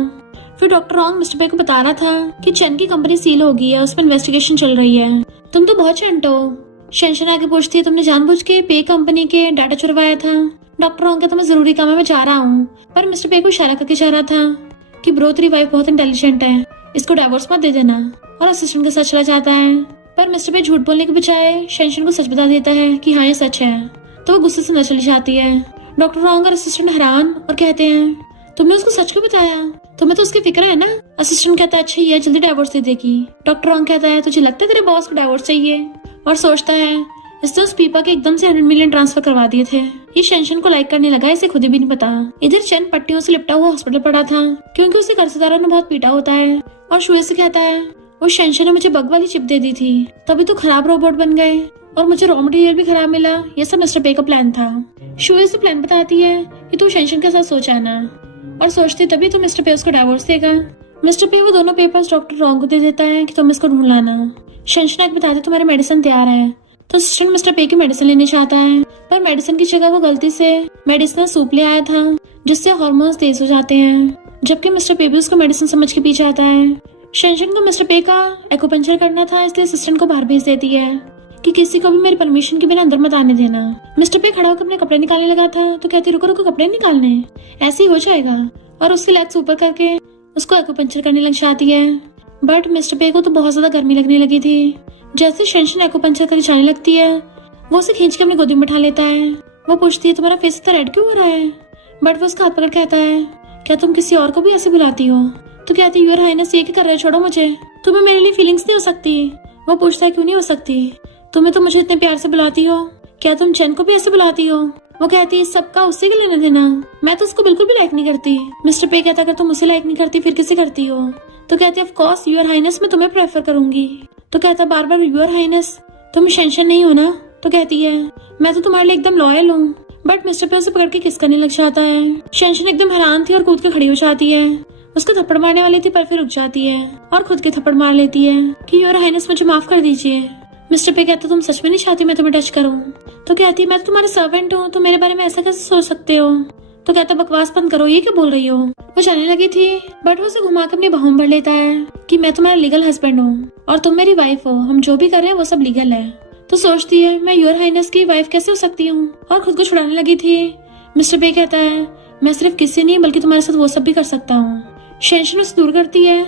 फिर डॉक्टर रॉन्ग मिस्टर पे को बता रहा था कि चैन की कंपनी सील हो गई है, उस पर इन्वेस्टिगेशन चल रही है। तुम तो बहुत चंट हो। शेंशन आगे पूछती है तुमने जानबूझ के पे कंपनी के डाटा चुरवाया था। डॉक्टर रॉन्ग कहता मैं जरूरी काम है मैं जा रहा हूँ, पर मिस्टर पे को इशारा करके जा रहा था कि ब्रो तेरी वाइफ बहुत इंटेलिजेंट है, इसको डाइवोर्स मत दे देना। और असिस्टेंट के साथ चला जाता है। पर मिस्टर पे झूठ बोलने के बजाय शेंशन को सच बता देता है कि हाँ ये सच है। तो वो गुस्से से अंदर चली जाती है। डॉक्टर रॉन्ग और असिस्टेंट हैरान और कहते हैं तुमने उसको सच क्यों बताया, तुम्हें तो उसकी फिक्र है ना। असिस्टेंट कहता है अच्छा ये जल्दी डाइवोर्स दे देगी। डॉक्टर रॉन्ग कहता है तुझे लगता है तेरे बॉस को डाइवोर्स चाहिए। और सोचता है इसने उस पीपा के एकदम से 100 मिलियन ट्रांसफर करवा दिए थे। ये शेंशन को लाइक करने लगा, इसे खुद भी नहीं पता। इधर चैन पट्टियों से लिपटा हुआ हॉस्पिटल पड़ा था क्योंकि उसे कर्जदारों ने बहुत पीटा होता है। और शुए से कहता है वो शेंशन ने मुझे बग वाली चिप दे दी थी तभी तो खराब रोबोट बन गए और मुझे रॉ मटेरियल भी खराब मिला। ये सब मिस्टर पे का प्लान था। शुए से प्लान बताती है कि तू शेंशन के साथ सोच आना और सोचती तभी तो मिस्टर पे उसको डाइवोर्स देगा। मिस्टर पे वो दोनों पेपर्स डॉक्टर रॉन्ग को दे देता है कि तुम इसको ढूंढ लाना। शेंशन आके बताते तुम्हारे मेडिसिन तैयार है। तो असिस्टेंट मिस्टर पे की मेडिसिन लेने चाहता है पर मेडिसिन की जगह वो गलती से मेडिसिनल सूप ले आया था जिससे हार्मोन्स तेज हो जाते हैं, जबकि मिस्टर पे भी उसको मेडिसिन समझ के पी जाता है। शेंशन को मिस्टर पे का एक्यूपंक्चर करना था इसलिए असिस्टेंट को बाहर भेज देती है कि किसी को भी मेरी परमिशन के बिना अंदर मत आने देना। मिस्टर पे खड़ा होकर अपने कपड़े निकालने लगा था तो कहती रुको रुको कपड़े निकालने, ऐसे ही हो जाएगा। और उसकी लेग्स ऊपर करके उसको एक्यूपंक्चर करने लग जाती है। बट मिस्टर पे को तो बहुत ज्यादा गर्मी लगने लगी थी। जैसे शेंशन एक्यूपंक्चर करके जाने लगती है वो उसे खींच के अपनी गोदी में बैठा लेता है। वो पूछती है तुम्हारा फेस इतना रेड क्यों हो रहा है। बट वो उसका हाथ पकड़ कहता है क्या तुम किसी और को भी ऐसे बुलाती हो। तो कहती योर हाइनेस ये क्या कर रहे हो, छोड़ो मुझे, तुम्हें मेरे लिए फीलिंग्स नहीं हो सकती। वो पूछता है क्यों नहीं हो सकती, तुम्हें तो मुझे इतने प्यार से बुलाती हो, क्या तुम चैन को भी ऐसे बुलाती हो। वो कहती है सबका उससे क्या लेना देना, मैं तो उसको बिल्कुल भी लाइक नहीं करती। मिस्टर पे कहता अगर तुम उसे लाइक नहीं करती फिर किसे करती हो? तो कहती ऑफ कोर्स यूर हाइनेस, मैं तुम्हें प्रेफर करूंगी। तो कहता बार बार यूर हाइनेस, तुम शेंशन नहीं हो ना? तो कहती है मैं तो तुम्हारे लिए एकदम लॉयल हूँ। बट मिस्टर पे उसे पकड़ के किस करने लग जाता है। शेंशन एकदम हैरान थी और कूद के खड़ी हो जाती है। उसको थप्पड़ मारने वाली थी पर फिर रुक जाती है और खुद के थप्पड़ मार लेती है कि योर हाइनेस मुझे माफ कर दीजिए। मिस्टर पे कहता तुम सच में नहीं चाहती मैं तुम्हें टच करूं? तो कहती है मैं तो तुम्हारा सर्वेंट हूँ, तो मेरे बारे में ऐसा कैसे सोच सकते हो? तो कहता बकवास बंद करो, ये क्या बोल रही हो? वो जाने लगी थी बट वो उसे घुमा के अपनी बाहों में भर लेता है कि मैं तुम्हारा लीगल हस्बैंड हूँ और तुम मेरी वाइफ हो, हम जो भी कर रहे हैं वो सब लीगल है। तो सोचती है मैं योर हाइनेस की वाइफ कैसे हो सकती हूँ और खुद को छुड़ाने लगी थी। मिस्टर पे कहता है मैं सिर्फ किसी नहीं बल्कि तुम्हारे साथ वो सब भी कर सकता हूँ। शेंशन उसे दूर करती है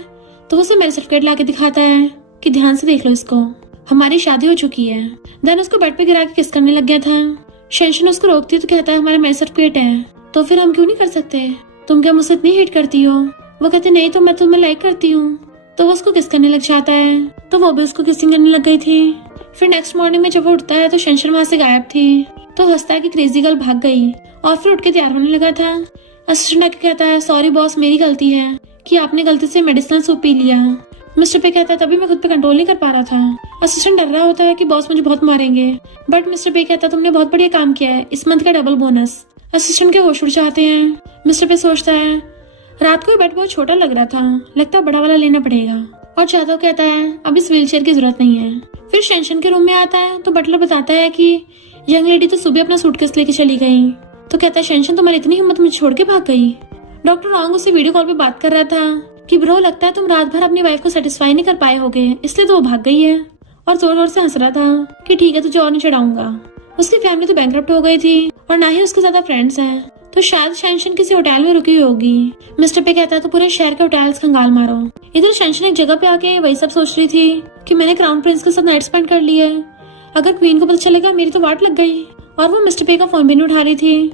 तो उसे मेरे सर्टिफिकेट ला के दिखाता है कि ध्यान से देख लो इसको, हमारी शादी हो चुकी है। देन उसको बेड पे गिरा के किस करने लग गया था। शेंशन उसको रोकती है तो कहता है हमारा मैरिज सर्टिफिकेट है तो फिर हम क्यों नहीं कर सकते? तुम क्या मुझसे इतनी हेट करती हो? वो कहते नहीं तो मैं तुम्हें लाइक करती हूँ। तो वो उसको किस करने लग जाता है तो वो भी उसको किसिंग करने लग गई थी। फिर नेक्स्ट मॉर्निंग में जब वो उठता है तो शेंशन वहाँ से गायब थी। तो हंसता है कि क्रेजी गर्ल भाग गई और फिर उठ के तैयार होने लगा था। असिस्टेंट आके कहता है सॉरी बॉस, मेरी गलती है कि आपने गलती से मेडिसिनल सूप पी लिया। मिस्टर पे कहता है तभी मैं खुद पे कंट्रोल नहीं कर पा रहा था। असिस्टेंट डर रहा होता है कि बॉस मुझे बहुत मारेंगे बट मिस्टर पे कहता है तुमने बहुत बढ़िया काम किया है, इस मंथ का डबल बोनस। असिस्टेंट के होश उड़ जाते हैं। मिस्टर पे सोचता है रात को बेड बहुत छोटा लग रहा था, लगता है बड़ा वाला लेना पड़ेगा। और जादव कहता है अब इस व्हीलचेयर की जरूरत नहीं है। फिर शेंशन के रूम में आता है तो बटलर बताता है कि यंग लेडी तो सुबह अपना सूटकेस लेके चली गई। तो कहता है शेंशन तुम्हारी इतनी हिम्मत मुझे छोड़ के भाग गई। डॉक्टर रॉन्ग उसे वीडियो कॉल पे बात कर रहा था कि ब्रो लगता है तुम रात भर अपनी वाइफ को सेटिस्फाई नहीं कर पाए होगे इसलिए तो वो भाग गई है। और जोर जोर से हंस रहा था कि ठीक है तुझे और नहीं चढ़ाऊंगा। उसकी फैमिली तो बैंकरप्ट हो गई थी और ना ही उसके ज्यादा फ्रेंड्स हैं, तो शायद शेंशन किसी होटल में रुकी होगी। मिस्टर पे कहता है तो पूरे शहर के होटल्स खंगाल मारो। इधर शेंशन एक जगह पे आके वही सब सोच रही थी कि मैंने क्राउन प्रिंस के साथ नाइट स्पेंड कर ली है, अगर क्वीन को पता चलेगा मेरी तो वाट लग गई। और वो मिस्टर पे का फोन भी नहीं उठा रही थी।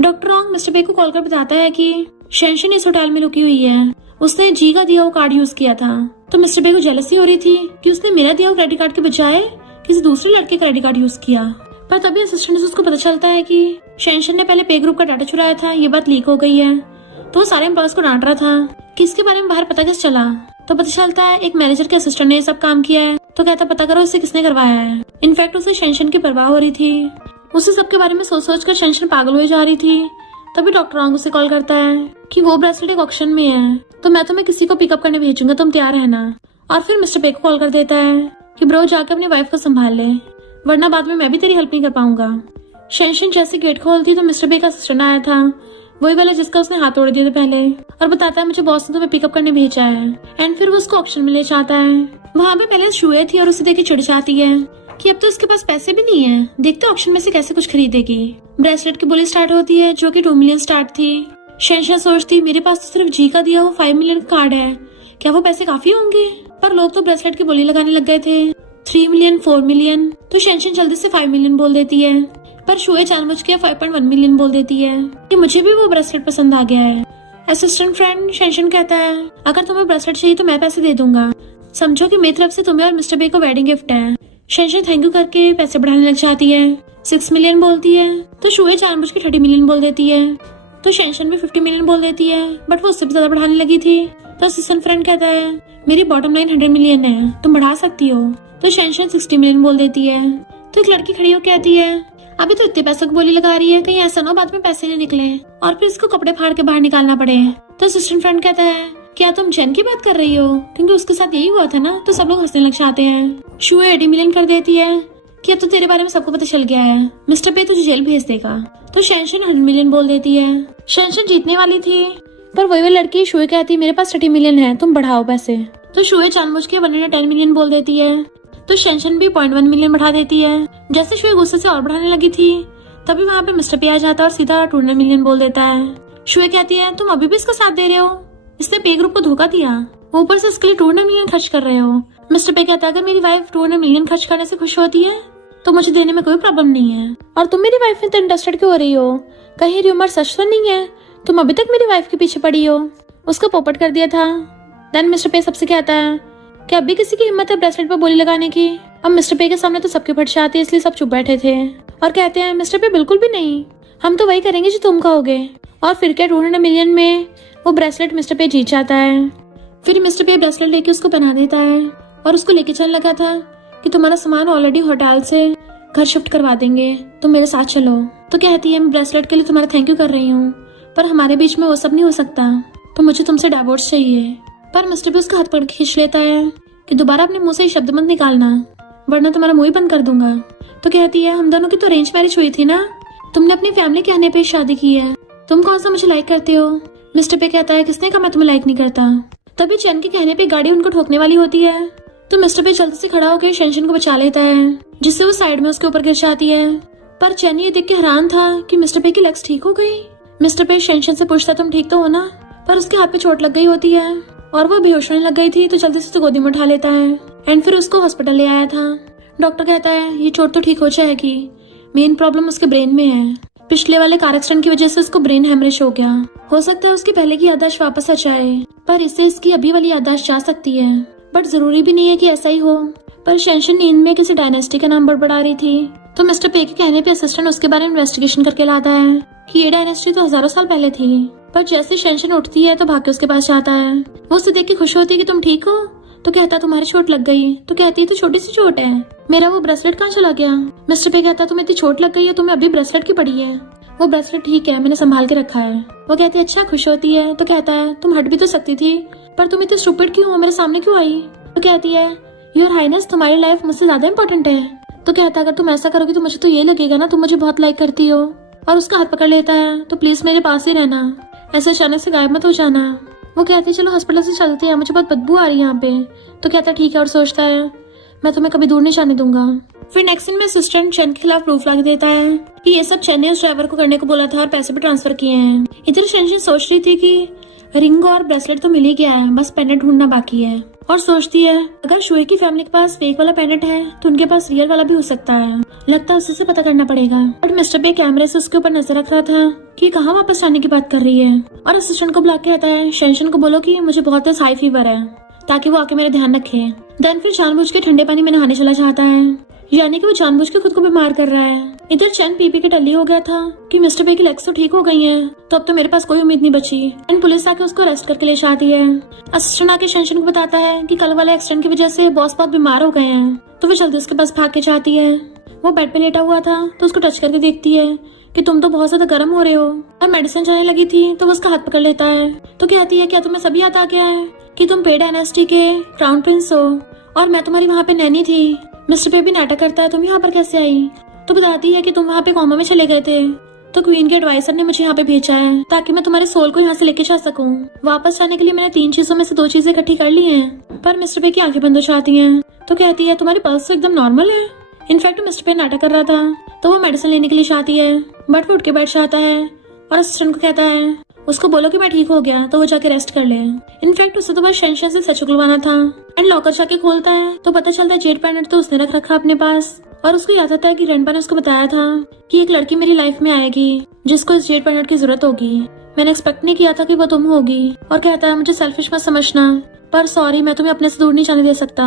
डॉक्टर रॉन्ग मिस्टर पे को कॉल कर बताता है कि शेंशन इस होटल में रुकी हुई है, उसने जी का दिया हुआ कार्ड यूज किया था। तो मिस्टर पे को जेलसी हो रही थी कि उसने मेरा दिया हुआ क्रेडिट कार्ड के बजाय किसी दूसरे लड़के का क्रेडिट कार्ड यूज किया। पर तभी असिस्टेंट से उसको पता चलता है कि शेंशन ने पहले पे ग्रुप का डाटा चुराया था, ये बात लीक हो गई है। तो वो सारे एम्प्लॉयज को डांट रहा था कि इसके बारे में बाहर पता कैसे चला। तो पता चलता है एक मैनेजर के असिस्टेंट ने ये सब काम किया है। तो कहता पता करो इसे किसने करवाया है। इनफैक्ट उसे शेंशन की परवाह हो रही थी, उसे सबके बारे में सोच सोच कर शेंशन पागल हुई जा रही थी। तभी डॉक्टर रॉन्ग उसे कॉल करता है कि वो ब्रेसलेट एक ऑक्शन में है तो मैं तुम्हें किसी को पिकअप करने भेजूंगा, तुम तैयार रहना। और फिर मिस्टर पे को कॉल कर देता है कि ब्रो जाकर अपनी वाइफ को संभाल ले वरना बाद में मैं भी तेरी हेल्प नहीं कर पाऊंगा। शेंशन जैसे गेट खोलती तो मिस्टर पे का असिस्टेंट आया था, वही वाला जिसका उसने हाथ तोड़ दिया था पहले, और बताता है मुझे बॉस ने तुम्हें पिकअप करने भेजा है। एंड फिर वो उसको ऑक्शन में ले जाता है। वहाँ पे पहले शुए थी और उसे देख के चिढ़ जाती है कि अब तो इसके पास पैसे भी नहीं है, देखते ऑक्शन में से कैसे कुछ खरीदेगी। ब्रेसलेट की बोली स्टार्ट होती है जो कि 2 मिलियन स्टार्ट थी। शेंशन सोचती मेरे पास तो सिर्फ जी का दिया हुआ 5 मिलियन का कार्ड है, क्या वो पैसे काफी होंगे? पर लोग तो ब्रेसलेट की बोली लगाने लग गए थे 3 मिलियन 4 मिलियन। तो शेंशन जल्दी से 5 मिलियन बोल देती है पर शुए जानबूझ के 5.1 मिलियन बोल देती है कि मुझे भी वो ब्रेसलेट पसंद आ गया है। असिस्टेंट फ्रेंड शेंशन कहता है अगर तुम्हें ब्रेसलेट चाहिए तो मैं पैसे दे दूंगा, समझो कि मेरी तरफ से तुम्हें और मिस्टर बे को वेडिंग गिफ्ट है। शेंशन थैंक यू करके पैसे बढ़ाने लग जाती है, 6 मिलियन बोलती है। तो शुए जानबूझ के 30 मिलियन बोल देती है। तो शेंशन भी 50 मिलियन बोल देती है बट वो उससे भी ज्यादा बढ़ाने लगी थी। तो असिस्टेंट फ्रेंड कहता है मेरी बॉटम लाइन 100 मिलियन है, तुम बढ़ा सकती हो। तो शेंशन 60 मिलियन बोल देती है। तो एक लड़की खड़ी होकर कहती है अभी तो इतने पैसों की बोली लगा रही है, कहीं ऐसा ना बाद में पैसे नहीं निकले और फिर इसको कपड़े फाड़ के बाहर निकालना पड़े। तो असिस्टेंट फ्रेंड कहता है क्या तुम जेन की बात कर रही हो, क्योंकि उसके साथ यही हुआ था ना। तो सब लोग हंसने लग जाते हैं। शुए 80 मिलियन कर देती है कि अब तो तेरे बारे में सबको पता चल गया है, मिस्टर पे तुझे जेल भेज देगा। तो शेंशन 100 मिलियन बोल देती है। शेंशन जीतने वाली थी पर वही लड़की शुए कहती मेरे पास 30 मिलियन है, तुम बढ़ाओ पैसे। तो शुए जानबूझ के 110 मिलियन बोल देती है। तो शेंशन भी 0.1 मिलियन बढ़ा देती है। जैसे शुए गुस्से से और बढ़ाने लगी थी तभी वहाँ पे मिस्टर पे आ जाता है और सीधा 200 मिलियन बोल देता है। शुए कहती है तुम अभी भी इसका साथ दे रहे हो, इसने पे ग्रुप को धोखा दिया, ऊपर से इसके लिए 200 मिलियन खर्च कर रहे हो। मिस्टर पे कहता है अगर मेरी वाइफ 200 मिलियन खर्च करने से खुश होती है तो मुझे देने में कोई प्रॉब्लम नहीं है, और तुम मेरी वाइफ में तो इंटरेस्टेड क्यों हो रही हो, कहीं र्यूमर सच तो नहीं है, तुम अभी तक मेरी वाइफ के पीछे पड़ी हो। उसको पोपट कर दिया था। देन मिस्टर पे सबसे कहता है कि अब भी किसी की हिम्मत है ब्रेसलेट पर बोली लगाने की। अब मिस्टर पे के सामने तो सबके फट जाते हैं इसलिए सब चुप बैठे थे और कहते हैं मिस्टर पे बिल्कुल भी नहीं, हम तो वही करेंगे जो तुम कहोगे। और फिर क्या 200 मिलियन में वो ब्रेसलेट मिस्टर पे जीत जाता है। फिर मिस्टर पे ब्रेसलेट लेके उसको पहना देता है और उसको लेके चलने लगा था कि तुम्हारा सामान ऑलरेडी होटल से घर शिफ्ट करवा देंगे, तुम मेरे साथ चलो। तो कहती है मैं ब्रेसलेट के लिए तुम्हारा थैंक यू कर रही हूँ, पर हमारे बीच में वो सब नहीं हो सकता, तो मुझे तुमसे डाइवोर्स चाहिए। पर मिस्टर पे उसका हाथ पकड़ के खींच लेता है कि दोबारा अपने मुंह से ये शब्द मत निकालना, वरना तुम्हारा मुंह ही बंद कर दूंगा। तो कहती है हम दोनों की तो अरेंज मैरिज हुई थी ना, तुमने अपनी फैमिली के कहने पे शादी की है, तुम कौन सा मुझे लाइक करते हो। मिस्टर पे कहता है किसने कहा मैं तुम्हें लाइक नहीं करता। तभी चैन के कहने पे गाड़ी उनको ठोकने वाली होती है, तो मिस्टर पे जल्दी से खड़ा होकर शेंशन को बचा लेता है, जिससे वो साइड में उसके ऊपर गिर जाती है। पर चैन ये देख के हैरान था कि मिस्टर पे की लेग्स ठीक हो गई। मिस्टर पे शेंशन से पूछता तुम ठीक तो हो ना, पर उसके हाथ पे चोट लग गई होती है और वो बेहोश होने लग गई थी, तो जल्दी से गोदी में उठा लेता है एंड फिर उसको हॉस्पिटल ले आया था। डॉक्टर कहता है ये चोट तो ठीक हो जाएगी, मेन प्रॉब्लम उसके ब्रेन में है, पिछले वाले कार एक्सीडेंट की वजह से उसको ब्रेन हेमरेज हो गया, हो सकता है उसकी पहले की याददाश्त वापस आ जाए, पर इससे इसकी अभी वाली याददाश्त जा सकती है, बट जरूरी भी नहीं है कि ऐसा ही हो। पर शेंशन नींद में किसी डायनेस्टी का नाम बड़बड़ा रही थी, तो मिस्टर पे के कहने पे असिस्टेंट उसके बारे में इन्वेस्टिगेशन करके लाता है कि ये डायनेस्टी तो हजारों साल पहले थी। पर जैसे शेंशन उठती है तो भाग के उसके पास जाता है, वो उसे देख के खुश होती है कि तुम ठीक हो। तो कहता तुम्हारी चोट लग गई, तो कहती है तो छोटी सी चोट है, मेरा वो ब्रेसलेट कहाँ चला गया। मिस्टर पे कहता तुम्हें इतनी चोट लग गई है, तुम्हें अभी ब्रेसलेट की पड़ी है। वो ब्रेसलेट ठीक है, मैंने संभाल के रखा है। वो कहती है अच्छा, खुश होती है। तो कहता है तुम हट भी तो सकती थी, पर तुम इतनी स्टूपिड क्यों हो, मेरे सामने क्यों आई। तो कहती है योर हाइनेस तुम्हारी लाइफ मुझसे ज्यादा इंपॉर्टेंट है। तो कहता है अगर तुम ऐसा करोगी तो मुझे तो ये लगेगा ना तुम मुझे बहुत लाइक करती हो, और उसका हाथ पकड़ लेता है तो प्लीज मेरे पास ही रहना, ऐसे अचानक से गायब मत हो जाना। वो कहती है चलो हॉस्पिटल से चलते हैं, मुझे बहुत बदबू आ रही है यहाँ पे। तो कहता है ठीक है, और सोचता है मैं तुम्हें कभी दूर नहीं जाने दूंगा। फिर नेक्स्ट सीन में असिस्टेंट चैन के खिलाफ प्रूफ लगा देता है कि ये सब चैन ने उस ड्राइवर को करने को बोला था और पैसे भी ट्रांसफर किए हैं। इधर शेंशन सोच रही थी कि रिंग और ब्रेसलेट तो मिल ही गया है, बस पेंडेंट ढूंढना बाकी है, और सोचती है अगर शुए की फैमिली के पास फेक वाला पेंडेंट है तो उनके पास रियल वाला भी हो सकता है, लगता है उसी से पता करना पड़ेगा। बट मिस्टर पे कैमरे से उसके ऊपर नजर रख रहा था कि कहाँ वापस जाने की बात कर रही है, और असिस्टेंट को बुला के कहता है शेंशन को बोलो कि मुझे बहुत तेज हाई फीवर है, ताकि वो आके मेरा ध्यान रखे। देन फिर जानबूझ के ठंडे पानी में नहाने चला जाता है, यानी कि वो जानबूझ के खुद को बीमार कर रहा है। इधर चैन पीपी के टल्ली हो गया था कि मिस्टर पे की लेग्स तो ठीक हो गई हैं, तो अब तो मेरे पास कोई उम्मीद नहीं बची। एंड पुलिस आके उसको अरेस्ट करके ले जाती है। असिस्टेंट आके शेंशन को बताता है कि कल वाले एक्सीडेंट की वजह से बॉस बहुत बीमार हो गए हैं, तो वो जल्दी उसके पास भाग के जाती है। वो बेड पे लेटा हुआ था तो उसको टच करके देखती है कि तुम तो बहुत ज्यादा गर्म हो रहे हो, और मेडिसिन चलने लगी थी तो वो उसका हाथ पकड़ लेता है। तो कहती है क्या तुम्हें सभी याद आ गया है कि तुम पे डायनेस्टी के क्राउन प्रिंस हो और मैं तुम्हारी वहाँ पे नैनी थी। मिस्टर पे भी नाटक करता है तुम यहाँ पर कैसे आई। तो बताती है कि तुम वहाँ पे कोमा में चले गए थे, तो क्वीन के एडवाइजर ने मुझे यहाँ पे भेजा है ताकि मैं तुम्हारे सोल को यहाँ से लेके जा सकूँ। वापस जाने के लिए मैंने 3 चीजों में से 2 चीजें इकट्ठी कर ली हैं। पर मिस्टर पे की आंखें बंद हो जाती हैं। तो कहती है तुम्हारी पल्स तो एकदम नॉर्मल है। इनफैक्ट मिस्टर पे नाटक कर रहा था तो वो मेडिसिन लेने के लिए जाती है, बट वो उठ के बैठ जाता है और असिस्टेंट को कहता है उसको बोलो कि मैं ठीक हो गया तो वो जाके रेस्ट कर ले। इनफैक्ट उसे तो बस शेंशन से सच उगलवाना था। एंड लॉकर जाके खोलता है तो पता चलता है जेड पेंडेंट तो उसने रख रखा अपने पास, और उसको याद आता है कि ग्रैंडपा ने उसको बताया था कि एक लड़की मेरी लाइफ में आएगी जिसको इस जेड पेंडेंट की जरूरत होगी, मैंने एक्सपेक्ट नहीं किया था कि वो तुम होगी। और कहता है मुझे सेल्फिश मत समझना, पर सॉरी मैं तुम्हें अपने से दूर नहीं जाने दे सकता,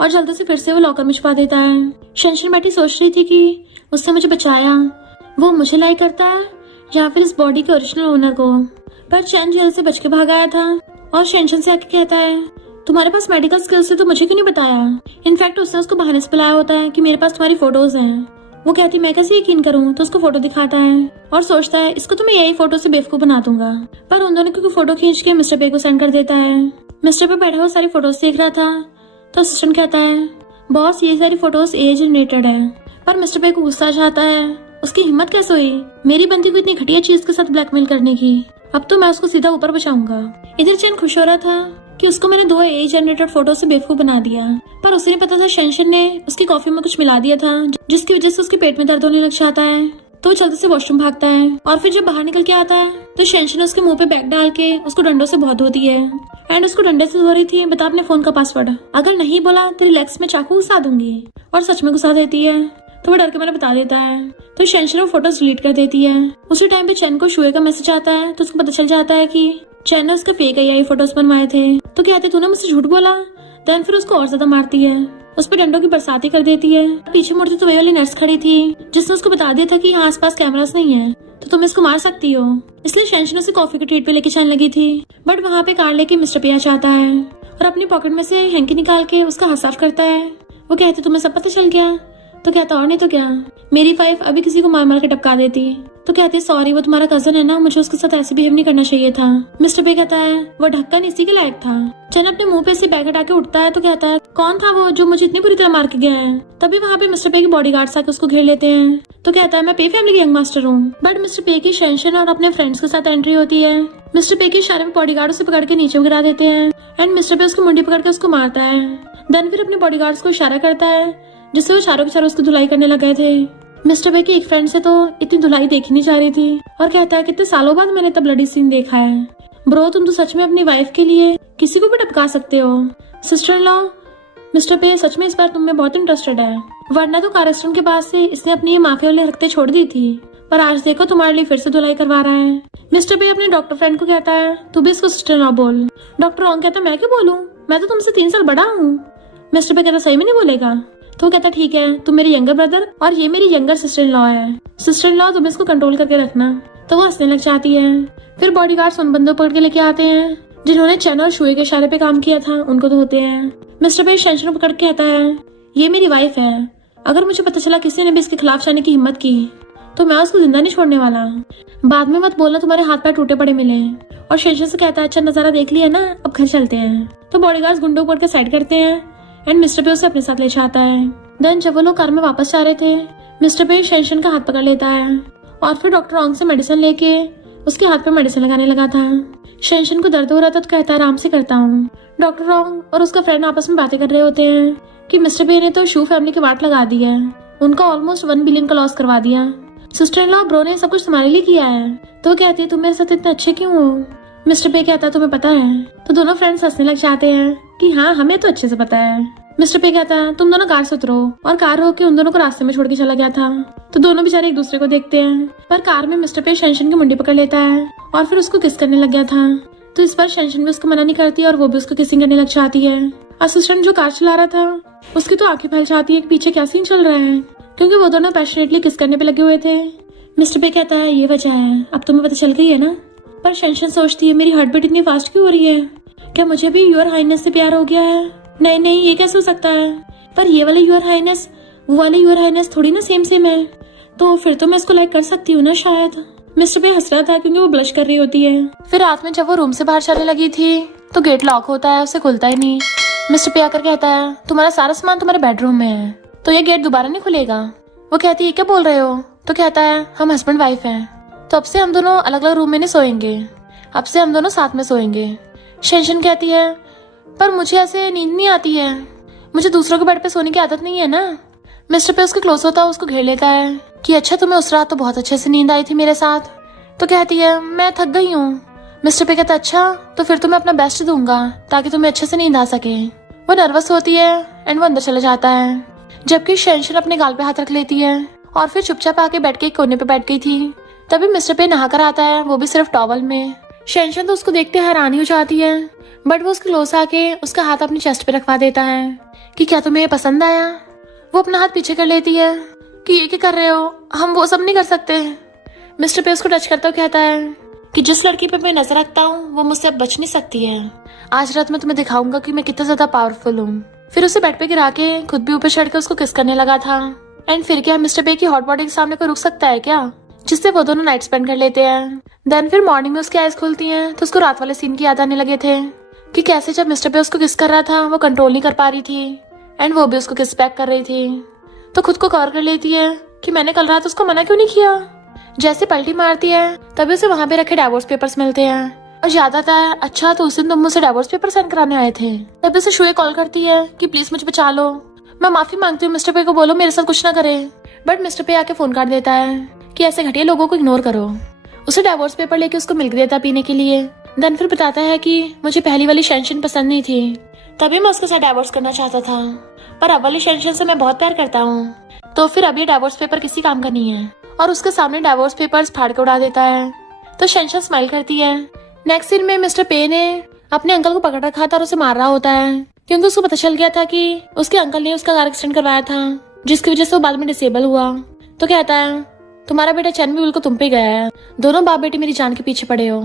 और जल्दी से फिर से वो लॉकर में छुपा देता है। शेंशन बैठी सोच रही थी कि उसने मुझे बचाया, वो मुझे लाइक करता है या फिर इस बॉडी के ओरिजिनल ओनर को। पर चैन जेल से बच के भाग आया था और शेंशन से आके कहता है तुम्हारे पास मेडिकल स्किल्स है तो मुझे क्यों नहीं बताया। इनफैक्ट उसने उसको बहाने से बुलाया होता है कि मेरे पास तुम्हारी फोटोज हैं। वो कहती मैं कैसे यकीन करूं, तो उसको फोटो दिखाता है और सोचता है इसको तो मैं यही फोटो से बेवकूफ बना दूंगा। पर उन दोनों की फोटो खींच के मिस्टर पे को सेंड कर देता है। मिस्टर पे बैठा हुआ सारी फोटोज देख रहा था तो असिस्टेंट कहता है बॉस ये सारी फोटोज एज जनरेटेड है। पर मिस्टर पे को गुस्सा आ जाता है, उसकी हिम्मत कैसे हुई मेरी बंदी को इतनी घटिया चीज के साथ ब्लैकमेल करने की, अब तो मैं उसको सीधा ऊपर बचाऊंगा। इधर चैन खुश हो रहा था कि उसको मैंने 2 एज जनरेटेड फोटो से बेवकूफ बना दिया, पर उसे नहीं पता था शेंशन ने उसकी कॉफी में कुछ मिला दिया था जिसकी वजह से उसके पेट में दर्द होने लग जाता है। तो वो जल्दी से वॉशरूम भागता है और फिर जब बाहर निकल के आता है तो शेंशन उसके मुंह पे बैग डाल के उसको डंडों से बहुत धोती है। एंड उसको डंडे से धो रही थी बता अपने फोन का पासवर्ड, अगर नहीं बोला तेरी लेग्स में चाकू घुसा दूंगी, और सच में घुसा देती है। तो वो डर के मैंने बता देता है तो शेंशन वो फोटोज डिलीट कर देती है। उसी टाइम पे चैन को शुए का मैसेज आता है तो उसको पता चल जाता है कि चैन ने उसका फेक AI फोटोज बनवाए थे। तो कहते तूने मुझसे झूठ बोला। देन फिर उसको और ज्यादा मारती है। उस पर डंडों की बरसाती कर देती है। पीछे मुड़ती तो वही वाली नर्स खड़ी थी जिसने उसको बता दिया था कि यहाँ आसपास कैमरास नहीं है तो तुम इसको मार सकती हो। इसलिए शेंशन उसे कॉफी के ट्रीट पे लेके जाने लगी थी। बट वहाँ पे कार लेके मिस्टर पे आ जाता है और अपनी पॉकेट में से हैंकी निकाल के उसका हाथ साफ करता है। वो कहते तुम्हें सब पता चल गया? तो कहता और नहीं तो क्या, मेरी वाइफ अभी किसी को मार मार के टपका देती। तो कहते सॉरी वो तुम्हारा कजन है ना, मुझे उसके साथ ऐसे बिहेव नहीं करना चाहिए था। मिस्टर पे कहता है वो ढक्कन इसी के लायक था। चन अपने मुंह पे से बैग हटा के उठता है तो कहता है कौन था वो जो मुझे इतनी बुरी तरह मार के गया है। तभी वहाँ पे मिस्टर पे के बॉडीगार्ड्स आके उसको घेर लेते हैं। तो कहता है मैं पे फैमिली यंग मास्टर हूँ। बट मिस्टर पे की शेंशन और अपने फ्रेंड्स के साथ एंट्री होती है। मिस्टर पे के इशारे में बॉडीगार्ड उसे पकड़ के नीचे गिरा देते हैं एंड मिस्टर पे उसको मुंडी पकड़ के उसको मारता है। देन फिर अपने बॉडीगार्ड्स को इशारा करता है जिससे वो चारों के चारों उसकी धुलाई करने लग गए थे। मिस्टर बे की एक फ्रेंड से तो इतनी धुलाई देखी नहीं जा रही थी और कहता है कितने सालों बाद मैंने तब ब्लडी सीन देखा है। ब्रो तुम तो सच में अपनी वाइफ के लिए किसी को भी टपका सकते हो। सिस्टर इन लॉ, मिस्टर पे सच में इस बार तुम में बहुत इंटरेस्टेड है, वरना तो कार एक्सीडेंट के बाद से इसने अपनी ये माफिया वाली हरकतें छोड़ दी थी, पर आज देखो तुम्हारे लिए फिर से धुलाई करवा रहा है। मिस्टर पे अपने डॉक्टर फ्रेंड को कहता है तू भी इसको सिस्टर इन लॉ बोल। डॉक्टर रॉन्ग कहता है मैं क्यों बोलूं, मैं तो तुमसे 3 साल बड़ा हूँ। मिस्टर पे कहता सही में नहीं बोलेगा। तो कहता ठीक है तुम मेरे यंगर ब्रदर और ये मेरी यंगर सिस्टर इन लॉ है। सिस्टर इन लॉ तुम इसको कंट्रोल करके रखना। तो वो हंसने लग जाती है। फिर बॉडीगार्ड्स उन बंदों पकड़ के लेके आते हैं जिन्होंने चैन और शुए के इशारे पे काम किया था, उनको तो होते हैं। मिस्टर पे शेंशन पकड़ के कहता है ये मेरी वाइफ है, अगर मुझे पता चला किसी ने भी इसके खिलाफ जाने की हिम्मत की तो मैं उसको जिंदा नहीं छोड़ने वाला। बाद में मत बोलना तुम्हारे हाथ पैर टूटे पड़े मिले। और शेंशन से कहता है अच्छा नजारा देख लिया ना, अब घर चलते हैं। तो बॉडीगार्ड्स गुंडों पकड़ के साइड करते हैं एंड मिस्टर पे उसे अपने साथ ले जाता है। देन जब वो लोग कार में वापस जा रहे थे मिस्टर पे शेंशन का हाथ पकड़ लेता है और फिर डॉक्टर रॉन्ग से मेडिसिन लेके उसके हाथ पे मेडिसिन लगाने लगा था। शेंशन को दर्द हो रहा था तो कहता है आराम से करता हूँ। डॉक्टर रॉन्ग और उसका फ्रेंड आपस में बातें कर रहे होते हैं कि मिस्टर पे ने तो शू फैमिली के वाट लगा दी है, उनका ऑलमोस्ट 1 बिलियन का लॉस करवा दिया। सिस्टर इन लॉ ब्रो ने सब कुछ तुम्हारे लिए किया है। तो कहती है तुम मेरे साथ इतने अच्छे क्यों हो। मिस्टर पे कहता है तुम्हें पता है। तो दोनों फ्रेंड्स हंसने लग जाते हैं कि हाँ हमें तो अच्छे से पता है। मिस्टर पे कहता है तुम दोनों कार से उतरो, और कार होके उन दोनों को रास्ते में छोड़ के चला गया था। तो दोनों बेचारे एक दूसरे को देखते हैं, पर कार में मिस्टर पे शेंशन की मुंडी पकड़ लेता है और फिर उसको किस करने लग गया था। तो इस बार शेंशन भी उसको मना नहीं करती और वो भी उसको किसिंग करने लग जाती है। असिस्टेंट जो कार चला रहा था उसकी तो आंखें फैल जाती है कि पीछे क्या सीन चल रहा है, क्योंकि वो दोनों पैशनेटली किस करने पे लगे हुए थे। मिस्टर पे कहता है ये वजह है, अब तुम्हें पता चल गई है ना। पर शेंशन सोचती है मेरी हार्ट बीट इतनी फास्ट क्यों हो रही है, क्या मुझे भी योर हाइनेस से प्यार हो गया है। नहीं नहीं ये कैसे हो सकता है, पर ये वाले योर हाइनेस वो वाले योर हाइनेस थोड़ी ना सेम है, तो फिर तो मैं इसको लाइक कर सकती हूँ ना शायद। मिस्टर पे हंस रहा था क्योंकि वो ब्लश कर रही होती है। फिर रात में जब वो रूम से बाहर चलने लगी थी तो गेट लॉक होता है, उसे खुलता ही नहीं। मिस्टर पे आकर कहता है तुम्हारा सारा सामान तुम्हारे बेडरूम में है, तो ये गेट दोबारा नहीं खुलेगा। वो कहती है क्या बोल रहे हो। तो कहता है हम हस्बैंड वाइफ हैं, तो अब से हम दोनों अलग अलग रूम में नहीं सोएंगे, अब से हम दोनों साथ में सोएंगे। शेंशन कहती है पर मुझे ऐसे नींद नहीं आती है, मुझे दूसरों के बेड पे सोने की आदत नहीं है ना। मिस्टर पे उसके क्लोज होता है, उसको घेर लेता है कि अच्छा तुम्हें उस रात तो बहुत अच्छे से नींद आई थी मेरे साथ। तो कहती है मैं थक गई हूँ। मिस्टर पे कहता अच्छा तो फिर तुम्हें अपना बेस्ट दूंगा ताकि तुम्हें अच्छे से नींद आ सके। वो नर्वस होती है एंड वो अंदर चला जाता है, जबकि शेंशन अपने गाल पे हाथ रख लेती है और फिर चुपचाप आके बेड के एक कोने पे बैठ गई थी। तभी मिस्टर पे नहा कर आता है, वो भी सिर्फ टॉवल में। शेंशन तो उसको देखते हैरानी हो जाती है, बट वो उसके क्लोज आके उसका हाथ अपनी चेस्ट पे रखवा देता है कि क्या तुम्हें पसंद आया। वो अपना हाथ पीछे कर लेती है कि ये क्या कर रहे हो, हम वो सब नहीं कर सकते। मिस्टर पे उसको टच करता हुआ कहता है कि जिस लड़की पे मैं नजर रखता हूँ वो मुझसे अब बच नहीं सकती है। आज रात में तुम्हें दिखाऊंगा कि मैं कितना ज्यादा पावरफुल हूँ। फिर उसे बेड पे गिरा के खुद भी ऊपर चढ़ के उसको किस करने लगा था। एंड फिर क्या मिस्टर पे की हॉट बॉडी के सामने कोई रुक सकता है क्या, जिससे वो दोनों नाइट स्पेंड कर लेते हैं। देन फिर मॉर्निंग में उसकी आइज खुलती हैं तो उसको रात वाले सीन की याद आने लगे थे कि कैसे जब मिस्टर पे उसको किस कर रहा था वो कंट्रोल नहीं कर पा रही थी एंड वो भी उसको किस बैक कर रही थी। तो खुद को कवर कर लेती है कि मैंने कल रात उसको मना क्यों नहीं किया। जैसे पलटी मारती है तभी उसे वहां पे रखे डाइवोर्स पेपर्स मिलते हैं और याद आता है अच्छा तो उस दिन तुम मुझसे डाइवोर्स पेपर साइन कराने आए थे। तभी उसे शुए कॉल करती है कि प्लीज मुझे बचा लो, मैं माफी मांगती हूँ, मिस्टर पे को बोलो मेरे साथ कुछ ना करे। बट मिस्टर पे आके फोन काट देता है कि ऐसे घटिया लोगों को इग्नोर करो। उसे डाइवोर्स पेपर लेके उसको मिल्क देता पीने के लिए। देन फिर बताता है कि मुझे पहली वाली शेंशन पसंद नहीं थी, तभी मैं उसके साथ डाइवोर्स करना चाहता था, पर अब वाली शेंशन से मैं बहुत प्यार करता हूँ, तो फिर अब ये डाइवोर्स पेपर किसी काम का नहीं है। और उसके सामने डाइवोर्स पेपर्स फाड़ के उड़ा देता है। तो शेंशन स्माइल करती है। नेक्स्ट सीन में मिस्टर पे ने अपने अंकल को पकड़ रखा था और उसे मार रहा होता है, क्योंकि उसको पता चल गया था कि उसके अंकल ने उसका कार एक्सीडेंट करवाया था, जिसकी वजह से वो बाद में डिसेबल हुआ। तो कहता है तुम्हारा बेटा चैन भी बिल्कुल तुम पे गया है, दोनों बाप बेटी मेरी जान के पीछे पड़े हो।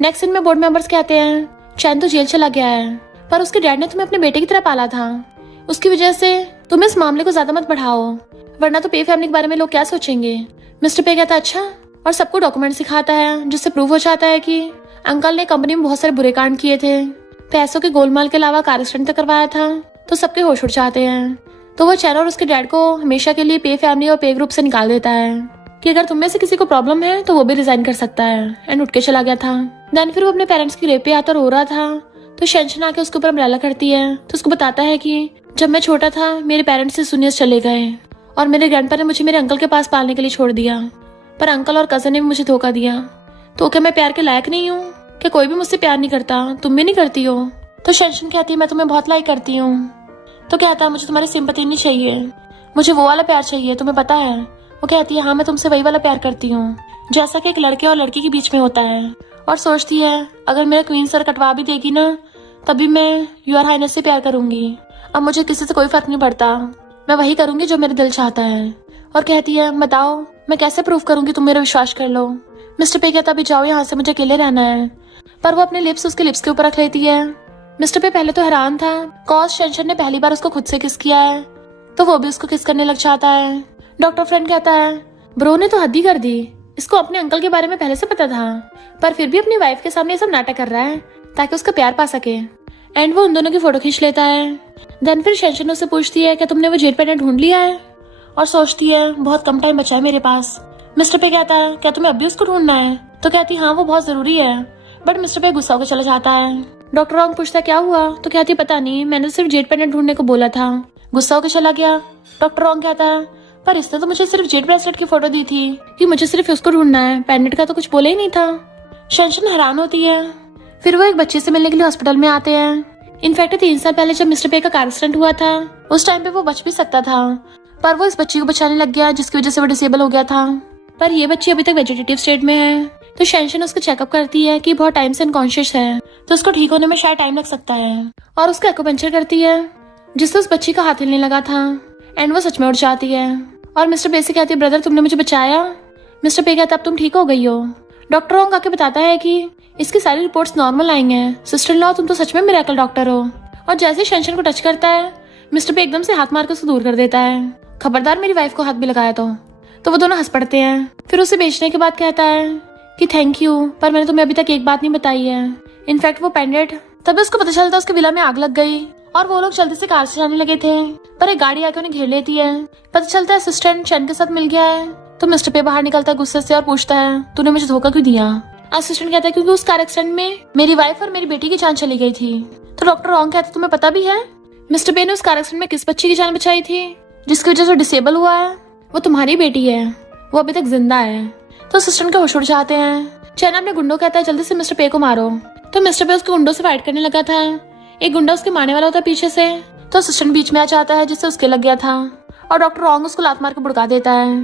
नेक्स्ट सीन में बोर्ड मेंबर्स कहते हैं चैन तो जेल चला गया है, पर उसके डैड ने तुम्हें अपने बेटे की तरह पाला था, उसकी वजह से तुम इस मामले को ज्यादा मत बढ़ाओ, वरना तो पे फैमिली के बारे में लोग क्या सोचेंगे। मिस्टर पे कहता है अच्छा, और सबको डॉक्यूमेंट सिखाता है जिससे प्रूव हो जाता है कि अंकल ने कंपनी में बहुत सारे बुरे कांड किए थे, पैसों के गोलमाल के अलावा कार एक्सीडेंट तक करवाया था। तो सबके होश उड़ जाते हैं। तो वो चैन और उसके डैड को हमेशा के लिए पे फैमिली और पे ग्रुप से निकाल देता है कि अगर तुम में से किसी को प्रॉब्लम है तो वो भी रिजाइन कर सकता है, एंड उठ के चला गया था। देन फिर वो अपने पेरेंट्स की रेप पे आता रो रहा था, तो शेंशन आके उसके ऊपर अम्ब्रेला करती है। तो उसको बताता है कि जब मैं छोटा था मेरे पेरेंट्स से सुनियस चले गए और मेरे ग्रैंडपा ने मुझे मेरे अंकल के पास पालने के लिए छोड़ दिया, पर अंकल और कजन ने भी मुझे धोखा दिया। तो क्या मैं प्यार के लायक नहीं हूँ? क्या कोई भी मुझसे प्यार नहीं करता? तुम भी नहीं करती हो? तो शेंशन कहती है मैं तुम्हें बहुत लाइक करती हूँ। तो कहता है मुझे तुम्हारी सिंपैथी नहीं चाहिए, मुझे वो वाला प्यार चाहिए, तुम्हें पता है। वो कहती है हाँ मैं तुमसे वही वाला प्यार करती हूँ जैसा कि एक लड़के और लड़की के बीच में होता है। और सोचती है अगर मेरा क्वीन सर कटवा भी देगी ना तभी मैं योर हाइनेस से प्यार करूंगी, अब मुझे किसी से कोई फर्क नहीं पड़ता, मैं वही करूंगी जो मेरा दिल चाहता है। और कहती है बताओ मैं कैसे प्रूव करूंगी तुम मेरा विश्वास कर लो। मिस्टर पे कहता अभी जाओ यहाँ से, मुझे अकेले रहना है, पर वो अपने लिप्स उसके लिप्स के ऊपर रख लेती है। मिस्टर पे पहले तो हैरान था कॉज शेंशन ने पहली बार उसको खुद से किस किया है, तो वो भी उसको किस करने लग जाता है। डॉक्टर फ्रेंड कहता है ब्रो ने तो हद ही कर दी, इसको अपने अंकल के बारे में पहले से पता था, पर फिर भी अपनी वाइफ के सामने ये सब नाटक कर रहा है ताकि उसका प्यार पा सके। एंड वो उन दोनों की फोटो खींच लेता है। देन फिर शेंशन उससे पूछती है क्या तुमने वो जेट पेंडेंट ढूंढ लिया है? और सोचती है बहुत कम टाइम बचा है मेरे पास। मिस्टर पे कहता है क्या तुम्हें अब भी उसको ढूंढना है? तो कहती हाँ वो बहुत जरूरी है, बट मिस्टर पे गुस्सा होकर चला जाता है। डॉक्टर रॉन्ग पूछता क्या हुआ? तो कहती पता नहीं, मैंने सिर्फ जेट पेंडेंट ढूंढने को बोला था, गुस्सा होकर चला गया। डॉक्टर रॉन्ग कहता है पर इसने तो मुझे सिर्फ जेट ब्रेसलेट की फोटो दी थी कि मुझे सिर्फ उसको ढूंढना है, पेंडेंट का तो कुछ बोला ही नहीं था। शेंशन हैरान होती है। फिर वो एक बच्चे से मिलने के लिए हॉस्पिटल में आते हैं। इनफैक्ट 3 साल पहले जब मिस्टर पे का कार एक्सीडेंट हुआ था उस टाइम पे वो बच भी सकता था, पर वो इस बच्ची को बचाने लग गया जिसकी वजह से वो डिसेबल हो गया था। पर ये बच्ची अभी तक वेजिटेटिव स्टेट में है। तो शेंशन उसको चेकअप करती है कि बहुत टाइम से अनकॉन्शियस है, तो उसको ठीक होने में शायद टाइम लग सकता है, और उसका एक्यूपंक्चर करती है जिससे उस बच्ची का हाथ हिलने लगा था। एंड वो सच में उठ जाती है। और मिस्टर पे से कहती है ब्रदर तुमने मुझे बचाया। मिस्टर पे कहता अब तुम ठीक हो गई हो। डॉक्टर रोंग आके बताता है कि इसकी सारी रिपोर्ट्स नॉर्मल आई हैं, सिस्टर इन लॉ तुम तो सच में मिरेकल डॉक्टर हो। और जैसे शेंशन को टच करता है मिस्टर पे एकदम से हाथ मार कर उसको दूर कर देता है, खबरदार मेरी वाइफ को हाथ भी लगाया तो वो दोनों हंस पड़ते हैं। फिर उसे बेचने के बाद कहता है कि थैंक यू, पर मैंने तुम्हें अभी तक एक बात नहीं बताई है। इनफैक्ट वो पेंडेंट, तभी उसको पता चलता उसके विला में आग लग गई और वो लोग जल्दी से कार से जाने लगे थे, पर एक गाड़ी आके उन्हें घेर लेती है। पता चलता है असिस्टेंट चैन के साथ मिल गया है। तो मिस्टर पे बाहर निकलता है गुस्से से और पूछता है तूने मुझे धोखा क्यों दिया? असिस्टेंट कहता है क्योंकि उस कार एक्सीडेंट में मेरी वाइफ और मेरी बेटी की जान चली गई थी। तो डॉक्टर रॉन्ग कहता है तुम्हें पता भी है मिस्टर पे ने उस कार एक्सीडेंट में किस बच्ची की जान बचाई थी जिसकी वजह से डिसेबल हुआ है? वो तुम्हारी बेटी है, वो अभी तक जिंदा है। तो असिस्टेंट के होश उड़ जाते हैं। चैन अपने गुंडों कहता है जल्दी से मिस्टर पे को मारो। तो मिस्टर पे उसके गुंडों से फाइट करने लगा था। एक गुंडा उसके मारने वाला होता है पीछे से, तो असिस्टेंट बीच में आ जाता है जिससे उसके लग गया था और डॉक्टर रॉन्ग उसको लात मार के बुड़का देता है।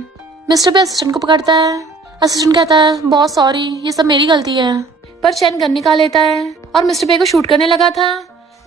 मिस्टर पे असिस्टेंट को पकड़ता है। असिस्टेंट कहता है बहुत सॉरी, ये सब मेरी गलती है। पर चैन गन निकाल लेता है और मिस्टर पे को शूट करने लगा था,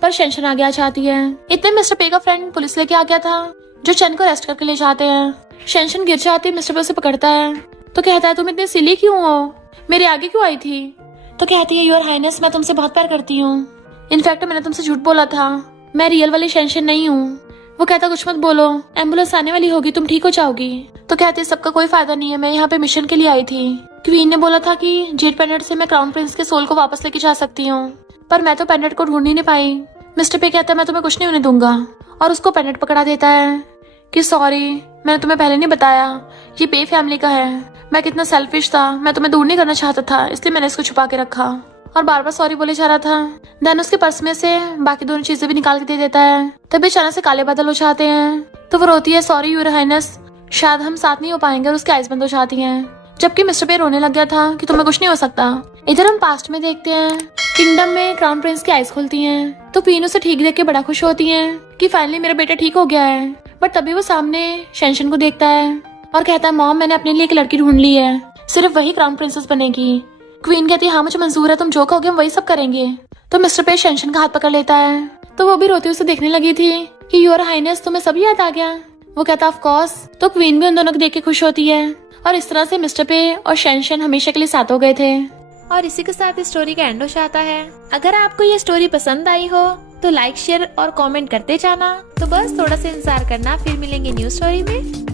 पर शेंशन आगे आ जाती है। इतने मिस्टर पे का फ्रेंड पुलिस लेके आ गया था जो चैन को अरेस्ट करके ले जाते हैं। शेंशन गिर जाती है, मिस्टर पे उसे पकड़ता है तो कहता है तुम इतनी सिली क्यों हो, मेरे आगे क्यों आई थी? तो कहती है योर हाइनेस मैं तुमसे बहुत प्यार करती हूँ, इनफैक्ट मैंने तुमसे झूठ बोला था, मैं रियल वाली शेंशन नहीं हूँ। वो कहता कुछ मत बोलो, एम्बुलेंस आने वाली होगी, तुम ठीक हो जाओगी। तो कहती है सबका कोई फायदा नहीं है, मैं यहाँ पे मिशन के लिए आई थी। क्वीन ने बोला था कि जेट पेंडेंट से मैं क्राउन प्रिंस के सोल को वापस लेके जा सकती हूँ, पर मैं तो पेंडेंट को ढूंढ ही नहीं पाई। मिस्टर पे कहता है मैं तुम्हें कुछ नहीं होने दूंगा और उसको पेंडेंट पकड़ा देता है कि सॉरी मैंने तुम्हें पहले नहीं बताया, ये पे फैमिली का है, मैं कितना सेल्फिश था, मैं तुम्हें दूर नहीं करना चाहता था इसलिए मैंने इसको छुपा के रखा। और बार बार सॉरी बोले जा रहा था। देन उसके पर्स में से बाकी दोनों चीजें भी निकाल के दे देता है। तभी अचानक से काले बादल हो जाते हैं तो वो रोती है सॉरी योर हाइनेस, शायद हम साथ नहीं हो पाएंगे, और उसकी आइज बंद हो जाती हैं। जबकि मिस्टर पे रोने लग गया था कि तुम्हें कुछ नहीं हो सकता। इधर हम पास्ट में देखते हैं किंगडम में क्राउन प्रिंस की आइज खुलती हैं तो क्वीन उसे ठीक देख के बड़ा खुश होती हैं कि फाइनली मेरा बेटा ठीक हो गया है। बट तभी वो सामने शेंशन को देखता है और कहता है मॉम मैंने अपने लिए एक लड़की ढूंढ ली है, सिर्फ वही क्राउन प्रिंसेस बनेगी। क्वीन कहती है हाँ मुझे मंजूर है, तुम जो कहोगे हम वही सब करेंगे। तो मिस्टर पे शेंशन का हाथ पकड़ लेता है। तो वो भी रोती उसे देखने लगी थी कि योर हाइनेस तुम्हें सब याद आ गया। वो कहता ऑफ कोर्स। तो क्वीन भी उन दोनों को देख के खुश होती है और इस तरह से मिस्टर पे और शेंशन हमेशा के लिए साथ हो गए थे। और इसी के साथ इस स्टोरी का एंड हो जाता है। अगर आपको ये स्टोरी पसंद आई हो तो लाइक शेयर और कमेंट करते जाना। तो बस थोड़ा सा इंतजार करना, फिर मिलेंगे न्यू स्टोरी में।